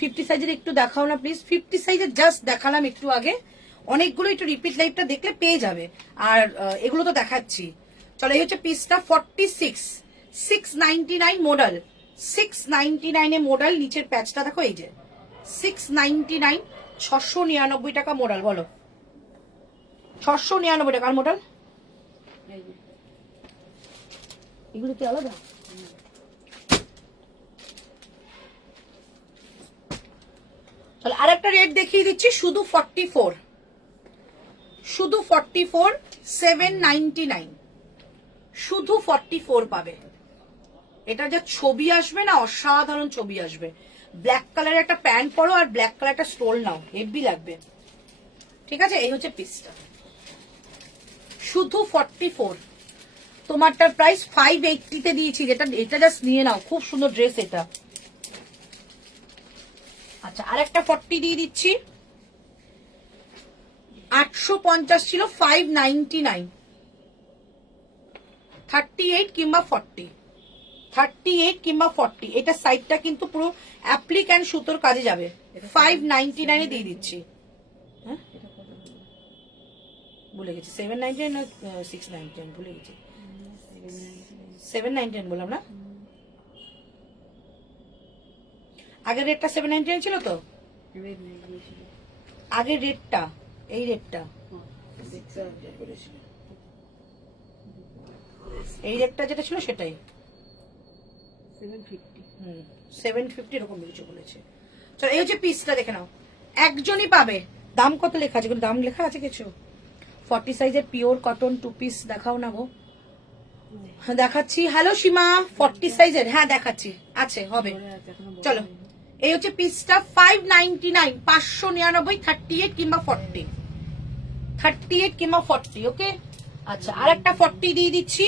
50 সাইজের একটু দেখাও না প্লিজ, 50 সাইজের জাস্ট দেখালাম একটু আগে, অনেকগুলো একটু রিপিট লাইভটা দেখলে পেয়ে যাবে, আর এগুলো তো দেখাচ্ছি। চলো, এই হচ্ছে পিসটা 46, 699 মডেল, 699 এ মডেল, নিচের প্যাচটা দেখো, এই যে 699, 699 টাকা মডেল, বলো 699 টাকার মডেল। এগুলো কি আলাদা? তাহলে আরেকটা রেট দেখিয়ে দিচ্ছি, শুধু 44, শুধু 44, 799, শুধু 44 পাবে। এটা যা ছবি আসবে না, অসাধারণ ছবি আসবে। ব্ল্যাক কালারের একটা প্যান্ট পরো আর ব্ল্যাক কালার একটা স্টোল নাও, হেভি লাগবে, ঠিক আছে। এই হচ্ছে পিসটা, শুধু 44। তোমারটার প্রাইস 580 তে দিয়েছি, যেটা এটা জাস্ট নিয়ে নাও, খুব সুন্দর ড্রেস এটা। আচ্ছা, আরেকটা 40 দিয়ে দিচ্ছি, 850 ছিল, 599, 38 কিংবা 40, 38 কিংবা 40। এটা সাইডটা কিন্তু পুরো অ্যাপ্লিক অ্যান্ড সুতোর কাজে যাবে, 599 এ দিয়ে দিচ্ছি। হ্যাঁ ভুলে গেছি, 799 না 699, ভুলে গেছি, 799 বললাম না, আগের রেটটা 799 ছিল তো, আগের রেটটা, এই রেটটা, এই রেটটা যেটা ছিল সেটাই 750 এরকম কিছু বলেছে। চলো, এই হচ্ছে পিসটা দেখে নাও, একজনই পাবে। দাম কত লেখা আছে? দাম লেখা আছে কিছু? 40 সাইজের পিওর কটন 2 পিস দেখাও না গো। হ্যাঁ দেখাচ্ছি, হ্যালো সীমা, 40 সাইজের, হ্যাঁ দেখাচ্ছি, আছে, হবে। চলো, এই হচ্ছে পিসটা 599, 599, 38 কিংবা 40, 38 কিংবা 40, ওকে। আচ্ছা, আর একটা 40 দিয়ে দিচ্ছি,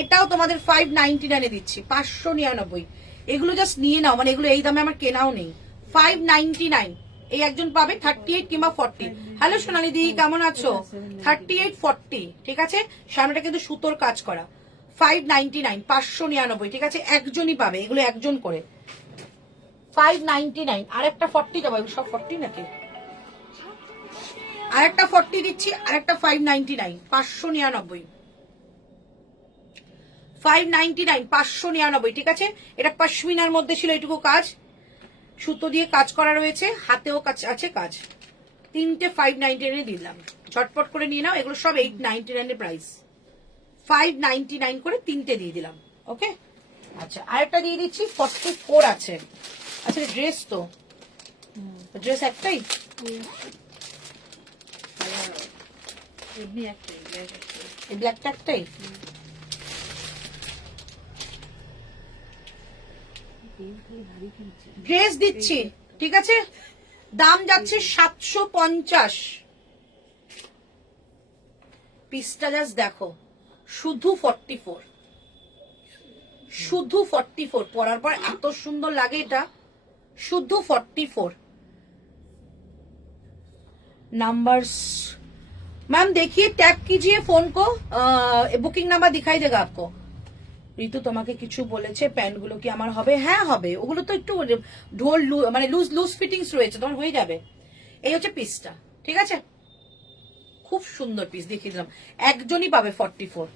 এটাও তোমাদের 599 এ দিচ্ছি, 599। এগুলো জাস্ট নিয়ে নাও, মানে এগুলো এই দামে আমার কেনাও নেই, 599। এই একজন পাবে 38 কিংবা 40। হ্যালো সোনালি দি, কেমন আছো? 38, 40, ঠিক আছে। সামনেটা কিন্তু সুতোর কাজ করা, 599, 599, ঠিক আছে। একজনই পাবে, এগুলো একজন করে, 599। আরেকটা 40 যাবো, সব 40 নাকি? আরেকটা 40 দিচ্ছি, আরেকটা 599, 599, 599, 599, ঠিক আছে। এটা পশমিনার মধ্যে ছিল, এইটুকু কাজ, সুতো দিয়ে কাজ করা রয়েছে, হাতেও কাজ আছে কাজ। তিনটে 599 দিলাম, ঝটপট করে নিয়ে নাও। এগুলো সব 899 এর প্রাইস, 599 করে তিনটে দিয়ে দিলাম, ওকে। আচ্ছা, আরেকটা দিয়ে দিচ্ছি, 44 আছে। আচ্ছা, ড্রেস তো, ড্রেস একটাই, এই ব্ল্যাকটা একটাই। ড্রেস দিচ্ছি, ঠিক আছে, দাম যাচ্ছে 750। পিসটা জাস্ট দেখো, শুধু 44, শুধু 44। পরার পর এত সুন্দর লাগে এটা, শুধু 44। नंबर्स मैम देखिए, टैग कीजिए फोन को, বুকিং নাম্বার দিখাই দেगा आपको। ঋতু তোমাকে কিছু বলেছে প্যান্টগুলো কি আমার হবে? হ্যাঁ হবে, ওগুলো তো একটু ঢোল মানে লুজ লুজ ফিটিংস রয়েছে, তোমার হয়ে যাবে। এই হচ্ছে পিসটা, ঠিক আছে, খুব সুন্দর পিস দেখিয়ে দিলাম। একজনই পাবে 44,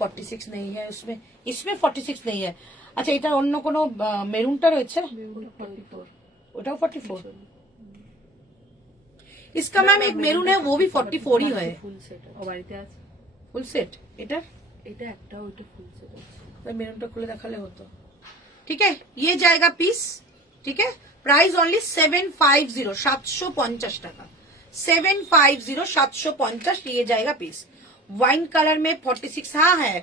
46 नहीं है उसमें, इसमें 46 नहीं है। আচ্ছা, এটা অন্য কোনো মেরুনটা রয়েছে, ওটাও 44। इसका मैम एक मेरून है, वो भी 44 ही है। ফুল সেট ও বাড়িতে আছে। ফুল সেট এটা, এটা একটা, ওইটা ফুল সেট আছে। मेरूनটা খুলে দেখালে হতো। ठीक है, ये जाएगा पीस, ठीक है, प्राइस ओनली 750, 750 টাকা, 750, 750 ये जाएगा पीस। वाइन कलर में 46, हाँ है,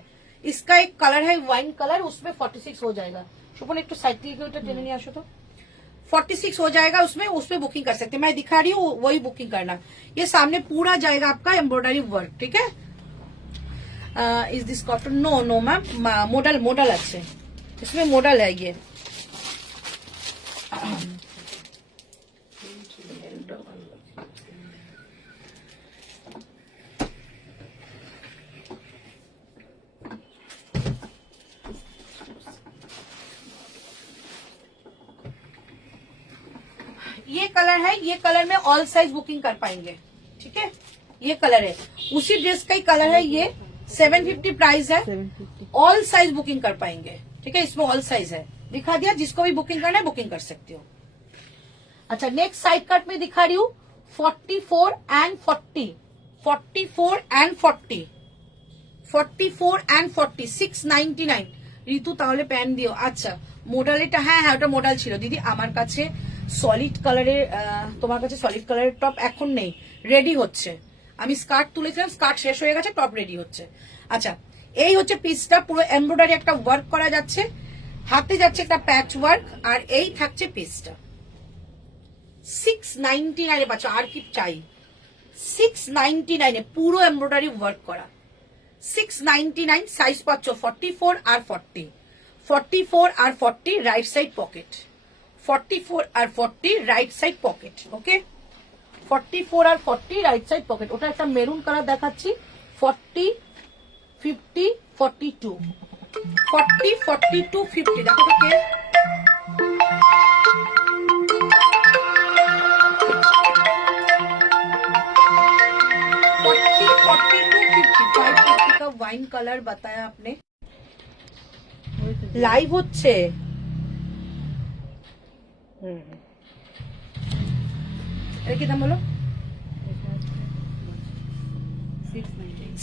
इसका एक कलर है वाइन कलर, उसमें 46 हो जाएगा। सुपन एक तो साइड के उल्टा टेने नहीं आशो तो 46 हो जाएगा, उसमें बुकिंग कर सकते हैं। मैं दिखा रही हूँ, वही बुकिंग करना। ये सामने पूरा जाएगा आपका एम्ब्रॉयडरी वर्क, ठीक है। Is this cotton? No no ma'am, model model अच्छे, इसमें मॉडल है ये। ये कलर है, ये कलर में ऑल साइज बुकिंग कर पाएंगे, ठीक है। ये कलर है, उसी ड्रेस का ही कलर है ये, 750 प्राइस है, 750। ऑल साइज बुकिंग कर पाएंगे, ठीक है। इसमें ऑल साइज है, दिखा दिया, जिसको भी बुकिंग करना है बुकिंग कर सकते हो। अच्छा, नेक्स्ट साइड कट में दिखा रही हूँ 44 एंड 40, 44 एंड 40, 44 एंड 40, 699। ঋতু তাহলে প্যান্ট দিও। আচ্ছা, মডেল এটা, হ্যাঁ হ্যাঁ ওটা মডেল ছিল দিদি। আমার কাছে সলিড কালারের, তোমার কাছে সলিড কালারের টপ এখন নেই, রেডি হচ্ছে। আমি স্কার্ট তুলেছিলাম, স্কার্ট শেষ হয়ে গেছে, টপ রেডি হচ্ছে। আচ্ছা, এই হচ্ছে পিসটা, পুরো এমব্রয়ডারি একটা ওয়ার্ক করা যাচ্ছে, হাতে যাচ্ছে একটা প্যাচ ওয়ার্ক, আর এই থাকছে পিসটা। 699 পাচ্ছ, আর কি চাই? 699 পুরো এমব্রয়ডারি ওয়ার্ক করা, 699। সাইজ পাচ্ছ 44 আর 40, 44 আর 40 রাইট সাইড পকেট, 44 আর 40 রাইট সাইড পকেট, ওকে। 44 আর 40 রাইট সাইড পকেট। ওটা একটা মেরুন কালার দেখাচ্ছি, 40, 50, 42, 40, 42, 50। দেখো তো কে, वाइन कलर बताया आपने, लाइव होच्छे। এর কি দাম হলো?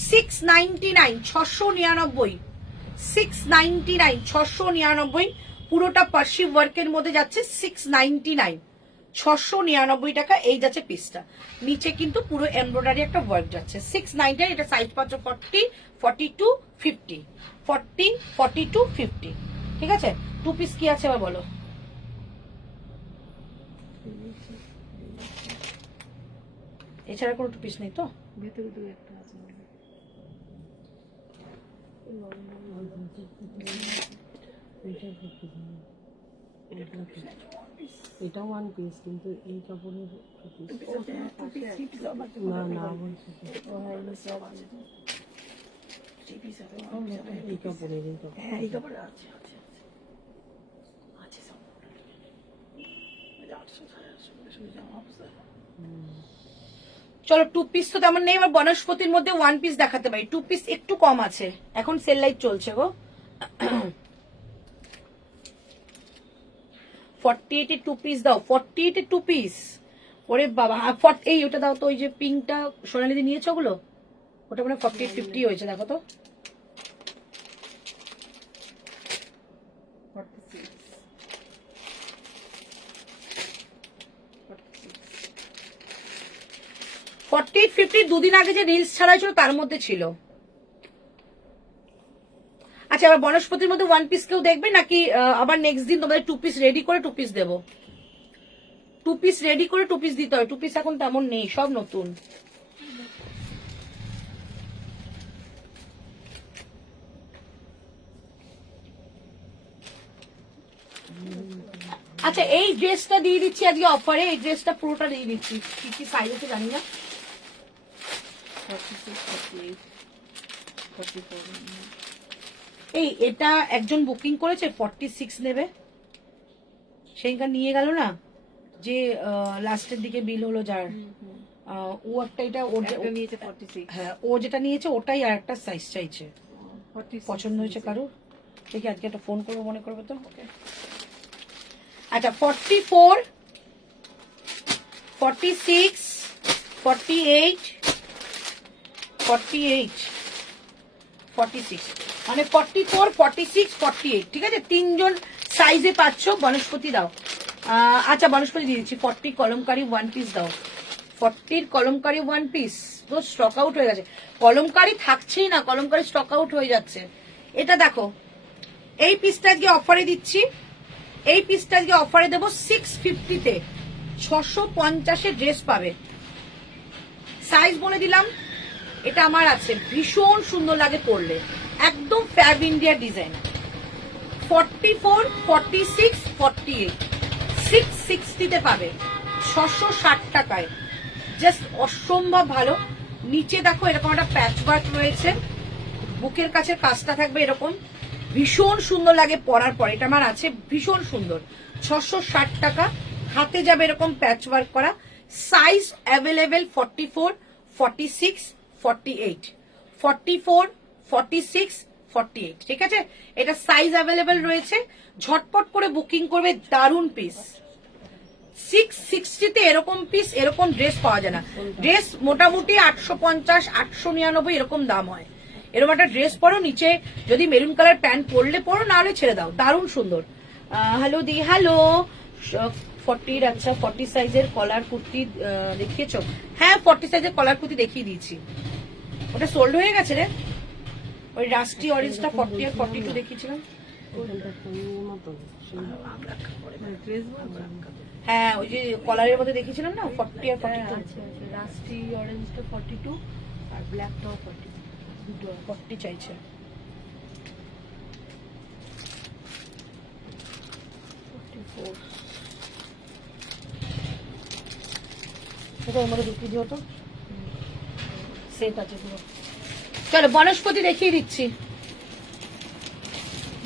699, 699, 699, 699। পুরোটা পার্সি ওয়ার্কের মধ্যে যাচ্ছে 699, 699 টাকা। এই যাচ্ছে পিসটা, নিচে কিন্তু পুরো এমব্রয়ডারি একটা ওয়ার্ক যাচ্ছে, 699। এটা সাইজ পাচ্ছ 40, 42, 50, 40, 42, 50, ঠিক আছে। টু পিস কি আছে এবার বলো? এছাড়া কোনো টু পিস নেই তো? ভেতরে দু একটা আছে। এটা ওয়ান পিস, কিন্তু এই কাপড়ের না না বলছি এই কাপড়ের, এই কাপড় চলো, টু পিস তো তেমন নেই। এবার বনস্পতির মধ্যে ওয়ান পিস দেখাতে পারি, টু পিস একটু কম আছে, এখন সেল লাইট চলছে গো। 48 টু পিস দাও, 48 টু পিস। ওরে বাবা, এই ওটা দাও তো, ওই যে পিঙ্কটা সোনালিদি নিয়েছো ওগুলো, ওটা মানে 48, 50 হয়েছে, দেখো তো। 48, 50 দুদিন আগে যে রিলস ছাড়া ছিল তার মধ্যে ছিল। আচ্ছা, এবার বনস্পতির মধ্যে ওয়ান পিস কেউ দেখবে নাকি? আবার নেক্সট দিন তোমাদের টু পিস রেডি করে টু পিস দেবো, টু পিস রেডি করে টু পিস দিতে হয়। টু পিস এখন তেমন নেই, সব নতুন। আচ্ছা এই ড্রেসটা দিয়ে দিচ্ছি আজকে অফারে, এই ড্রেসটা পুরোটা দিয়ে দিচ্ছি, কি কি সাইজ আছে জানি না। 46, 48, 44 এই এটা একজন বুকিং করেছে 46 নেবে, সেইখান নিয়ে গেল না যে লাস্টের দিকে বিল হলো যার, ও একটা এটা ওর একটা নিয়েছে 46, হ্যাঁ ও যেটা নিয়েছে ওটাই আর একটা সাইজ চাইছে। 46 পছন্দ হয়েছে কারো? দেখি আজকে একটা ফোন করবো, মনে করবে তো। আচ্ছা 44, 46, 48, 48, 46 মানে 44, 46, 48, ঠিক আছে? তিনজন সাইজে পাচ্ছ। বনস্পতি দাও। আচ্ছা বনস্পতি দিয়ে দিচ্ছি। 40 কলমকারি 1 পিস দাও। 40 কলমকারি 1 পিস তো স্টক আউট হয়ে গেছে। কলমকারি থাকছেই না, কলমকারি স্টক আউট হয়ে যাচ্ছে। এটা দেখো, এই পিসটা আজকে অফারে দিচ্ছি, এই পিসটা আজকে অফারে দেবো 650-তে। 650-এ ড্রেস পাবে। সাইজ বলে দিলাম, এটা আমার আছে, ভীষণ সুন্দর লাগে পরলে, একদম ফ্যাব ইন্ডিয়া ডিজাইন। 44, 46, 48 660-তে পাবে, 660 টাকায়। জাস্ট অসম্ভব ভালো। নিচে দেখো এরকম একটা প্যাচ ওয়ার্ক রয়েছে, বুকের কাছে কাজটা থাকবে এরকম, ভীষণ সুন্দর লাগে পরার পর। এটা আমার আছে, ভীষণ সুন্দর। 660 টাকা, হাতে যাবে এরকম প্যাচ ওয়ার্ক করা। সাইজ অ্যাভেলেবেল 44, 46, 48, 44, 46, 48, ঠিক আছে? এটা সাইজ অ্যাভেলেবেল রয়েছে, ঝটপট করে বুকিং করবে। দারুণ পিস। 660-তে এরকম পিস, এরকম ড্রেস পাওয়া যায় না। ড্রেস মোটামুটি 850, 899 এরকম দাম হয়। এরকম একটা ড্রেস পরো, নিচে যদি মেরুন কালার প্যান্ট পরলে পরো, না হলে ছেড়ে দাও। দারুণ সুন্দর। হ্যালো দি, হ্যালো। 40, আচ্ছা 40 সাইজের কলার কুর্তি দেখিয়েছো? হ্যাঁ 40 সাইজের কলার কুর্তি দেখিয়ে দিয়েছি। ওটা সোল্ড হয়ে গেছে রে। ওই রাস্টি অরেঞ্জটা 40 আর 42 দেখিয়েছিলাম। ড্রেস হ্যাঁ ওই যে কলারের মধ্যে দেখিয়েছিলাম না, 40 আর 42। আছে আছে, রাস্টি অরেঞ্জটা 42 আর ব্ল্যাকটাও 42, দুটো 40 চাইছে। 44 এটা ওর মধ্যে ঢুকিয়ে দিও তো, সেট আছে পুরো। চলো বনস্পতি দেখিয়ে দিচ্ছি,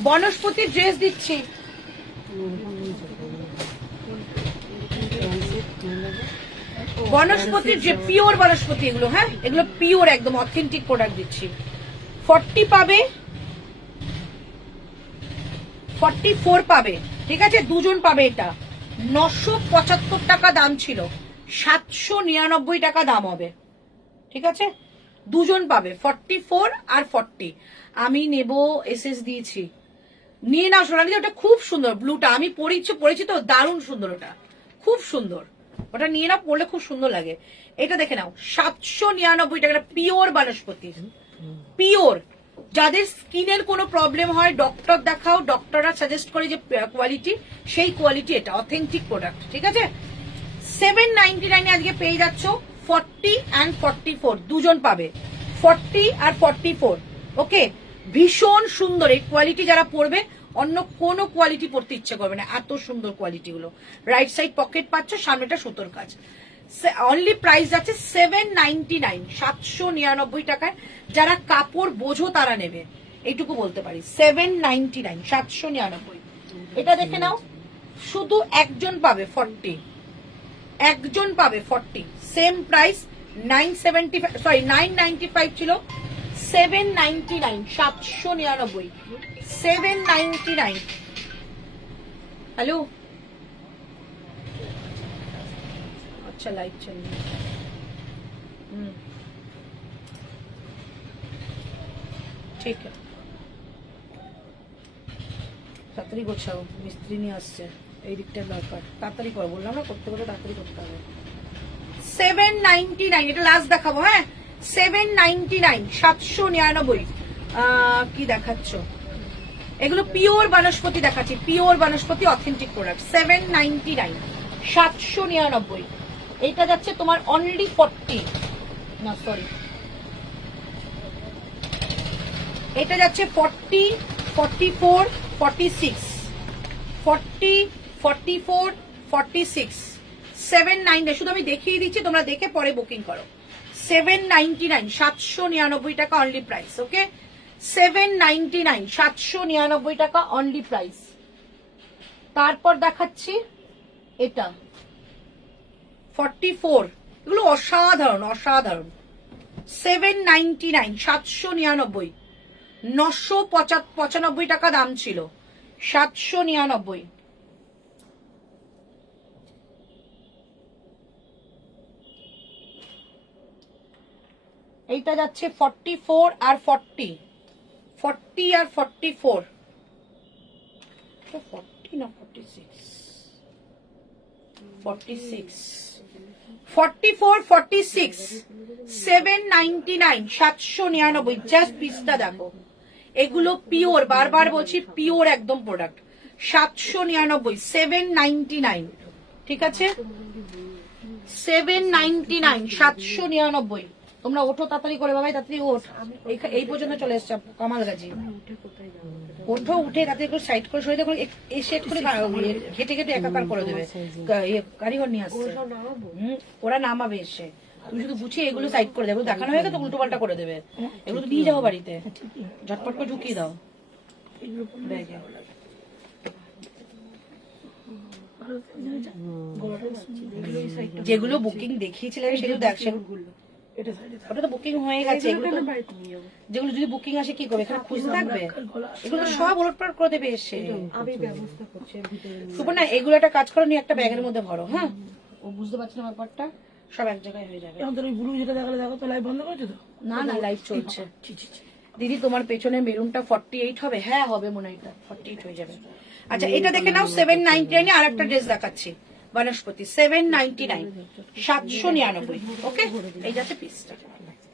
বনস্পতির ড্রেস দিচ্ছি। বনস্পতির যে পিওর বনস্পতি এগুলো, হ্যাঁ এগুলো পিওর একদম অথেন্টিক প্রোডাক্ট দিচ্ছি। 40 পাবে, 44 পাবে, ঠিক আছে? দুজন পাবে। এটা 975 টাকা দাম ছিল, 799 টাকা দাম হবে, ঠিক আছে? দুজন পাবে, 44 আর 40। আমি নেব, এসএস দিয়েছি, নিয়ে নাও সোনালি। ওটা খুব সুন্দর, ব্লুটা আমি পরেছি তো, দারুণ সুন্দর, ওটা খুব সুন্দর। ওটা নিয়ে নাও, পরলে খুব সুন্দর লাগে। এটা দেখে নাও, 799 টাকা, পিওর বনস্পতি, পিওর। যাদের স্কিনের কোনো প্রবলেম হয় ডক্টর দেখাও, ডক্টররা সাজেস্ট করে যে কোয়ালিটি, সেই কোয়ালিটি এটা, অথেন্টিক প্রোডাক্ট, ঠিক আছে? 799 আজকে পেয়ে যাচ্ছ। 40 and 44 দুজন পাবে, 40 আর 44, ওকে? ভীষণ সুন্দর এই কোয়ালিটি, যারা পরবে অন্য কোনো কোয়ালিটি পরতে ইচ্ছে করবে না, এত সুন্দর কোয়ালিটি গুলো। রাইট সাইড পকেট পাচ্ছ, সামনেটা সুতোর কাজ। অনলি প্রাইস আছে 799, 799 টাকায়। যারা কাপড় বোঝো তারা নেবে, এইটুকু বলতে পারি। 799, 799। এটা দেখে নাও, শুধু একজন পাবে 40, একজন পাবে 40, সেম প্রাইস। 975, সরি 995 ছিল, 799, 799, 799। হ্যালো, अच्छा लाइट चल रही है। ठीक है, তাড়াতাড়ি গোছাও, মিস্ত্রি নিয়ে আসছে, এই দিকটা দরকার। তাড়াতাড়ি করো, বললাম না করতে করতে তাড়াতাড়ি করতে হবে। 799, এটা লাস্ট দেখাবো, হ্যাঁ 799, 799। কি দেখাচ্ছ? এগুলো পিওর বনস্পতি দেখাচ্ছি, পিওর বনস্পতি অথেন্টিক প্রোডাক্ট। 799, 799। এইটা যাচ্ছে তোমার অনলি 40, না সরি, এটা যাচ্ছে 40, 44, 46, 40, 44, 46, 799, শুধু আমি দেখিয়ে দিচ্ছি, তোমরা দেখে পরে বুকিং করো। 799, 799 টাকা অনলি প্রাইস। ওকে, 799, 799 টাকা অনলি প্রাইস। তারপর দেখাচ্ছি এটা 44, এগুলো অসাধারণ অসাধারণ। 799, 799, 995 টাকা দাম ছিল, 799। এইটা যাচ্ছে 44 আর 40, 40 আর 44, 40 না 46, 46, 44, 46, 799, 799, জাস্ট পিসটা দেখো। এগুলো পিওর, বারবার বলছি পিওর একদম প্রোডাক্ট। 799, 799, ঠিক আছে, 799, 799। তোমরা ওঠো তাড়াতাড়ি করে, বাবাই তাড়াতাড়ি ওঠ, এই পর্যন্ত চলে এসছে কামাল গাজি। ওঠো, উঠে তাড়াতাড়ি একটু সাইড করে সরে দেখো, এসে একটু ঘেটে ঘেটে একাকার করে দেবে, কারিগর নিয়ে আসছে। ওরা নামাবে এসে, তুমি শুধু গুছিয়ে এগুলো সাইড করে দেবে, দেখানো হয়ে গেছে উল্টো পাল্টা করে দেবে। এগুলো তো নিয়ে যাবো বাড়িতে, ঝটপট করে ঢুকিয়ে দাও ব্যাগে। যেগুলো বুকিং দেখিয়েছিলাম সেগুলো দেখ, সেগুলো ওটা তো বুকিং হয়ে গেছে। যেগুলো যদি বুকিং আসে কি করবে, এখানে খুঁজতে থাকবে? এগুলো তো সব ওলটপালট করে দেবে এসে। সুপর্ণা, এগুলো একটা কাজ করো, নিয়ে একটা ব্যাগের মধ্যে ভরো। হ্যাঁ, ও বুঝতে পারছি না ব্যাপারটা, সব এক জায়গায় হয়ে যাবে। না না, লাইভ চলছে। দিদি তোমার পেছনে মেরুনটা 48 হবে? হ্যাঁ হবে মনে হয়, এটা 48 হয়ে যাবে। আচ্ছা, এটা দেখে নাও। 799 আর একটা ড্রেস দেখাচ্ছি, বনস্পতি, 799, 799। ওকে, এই যাচ্ছে পিসটা।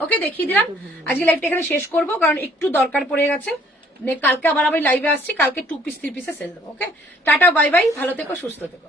ওকে, দেখিয়ে দিলাম। আজকে লাইভটা এখানে শেষ করবো, কারণ একটু দরকার পড়ে গেছে। কালকে আবার আমি লাইভে আসছি, কালকে 2 পিস 3 পিসে সেল দেবো। ওকে, টাটা, বাই বাই, ভালো থেকো, সুস্থ থেকো।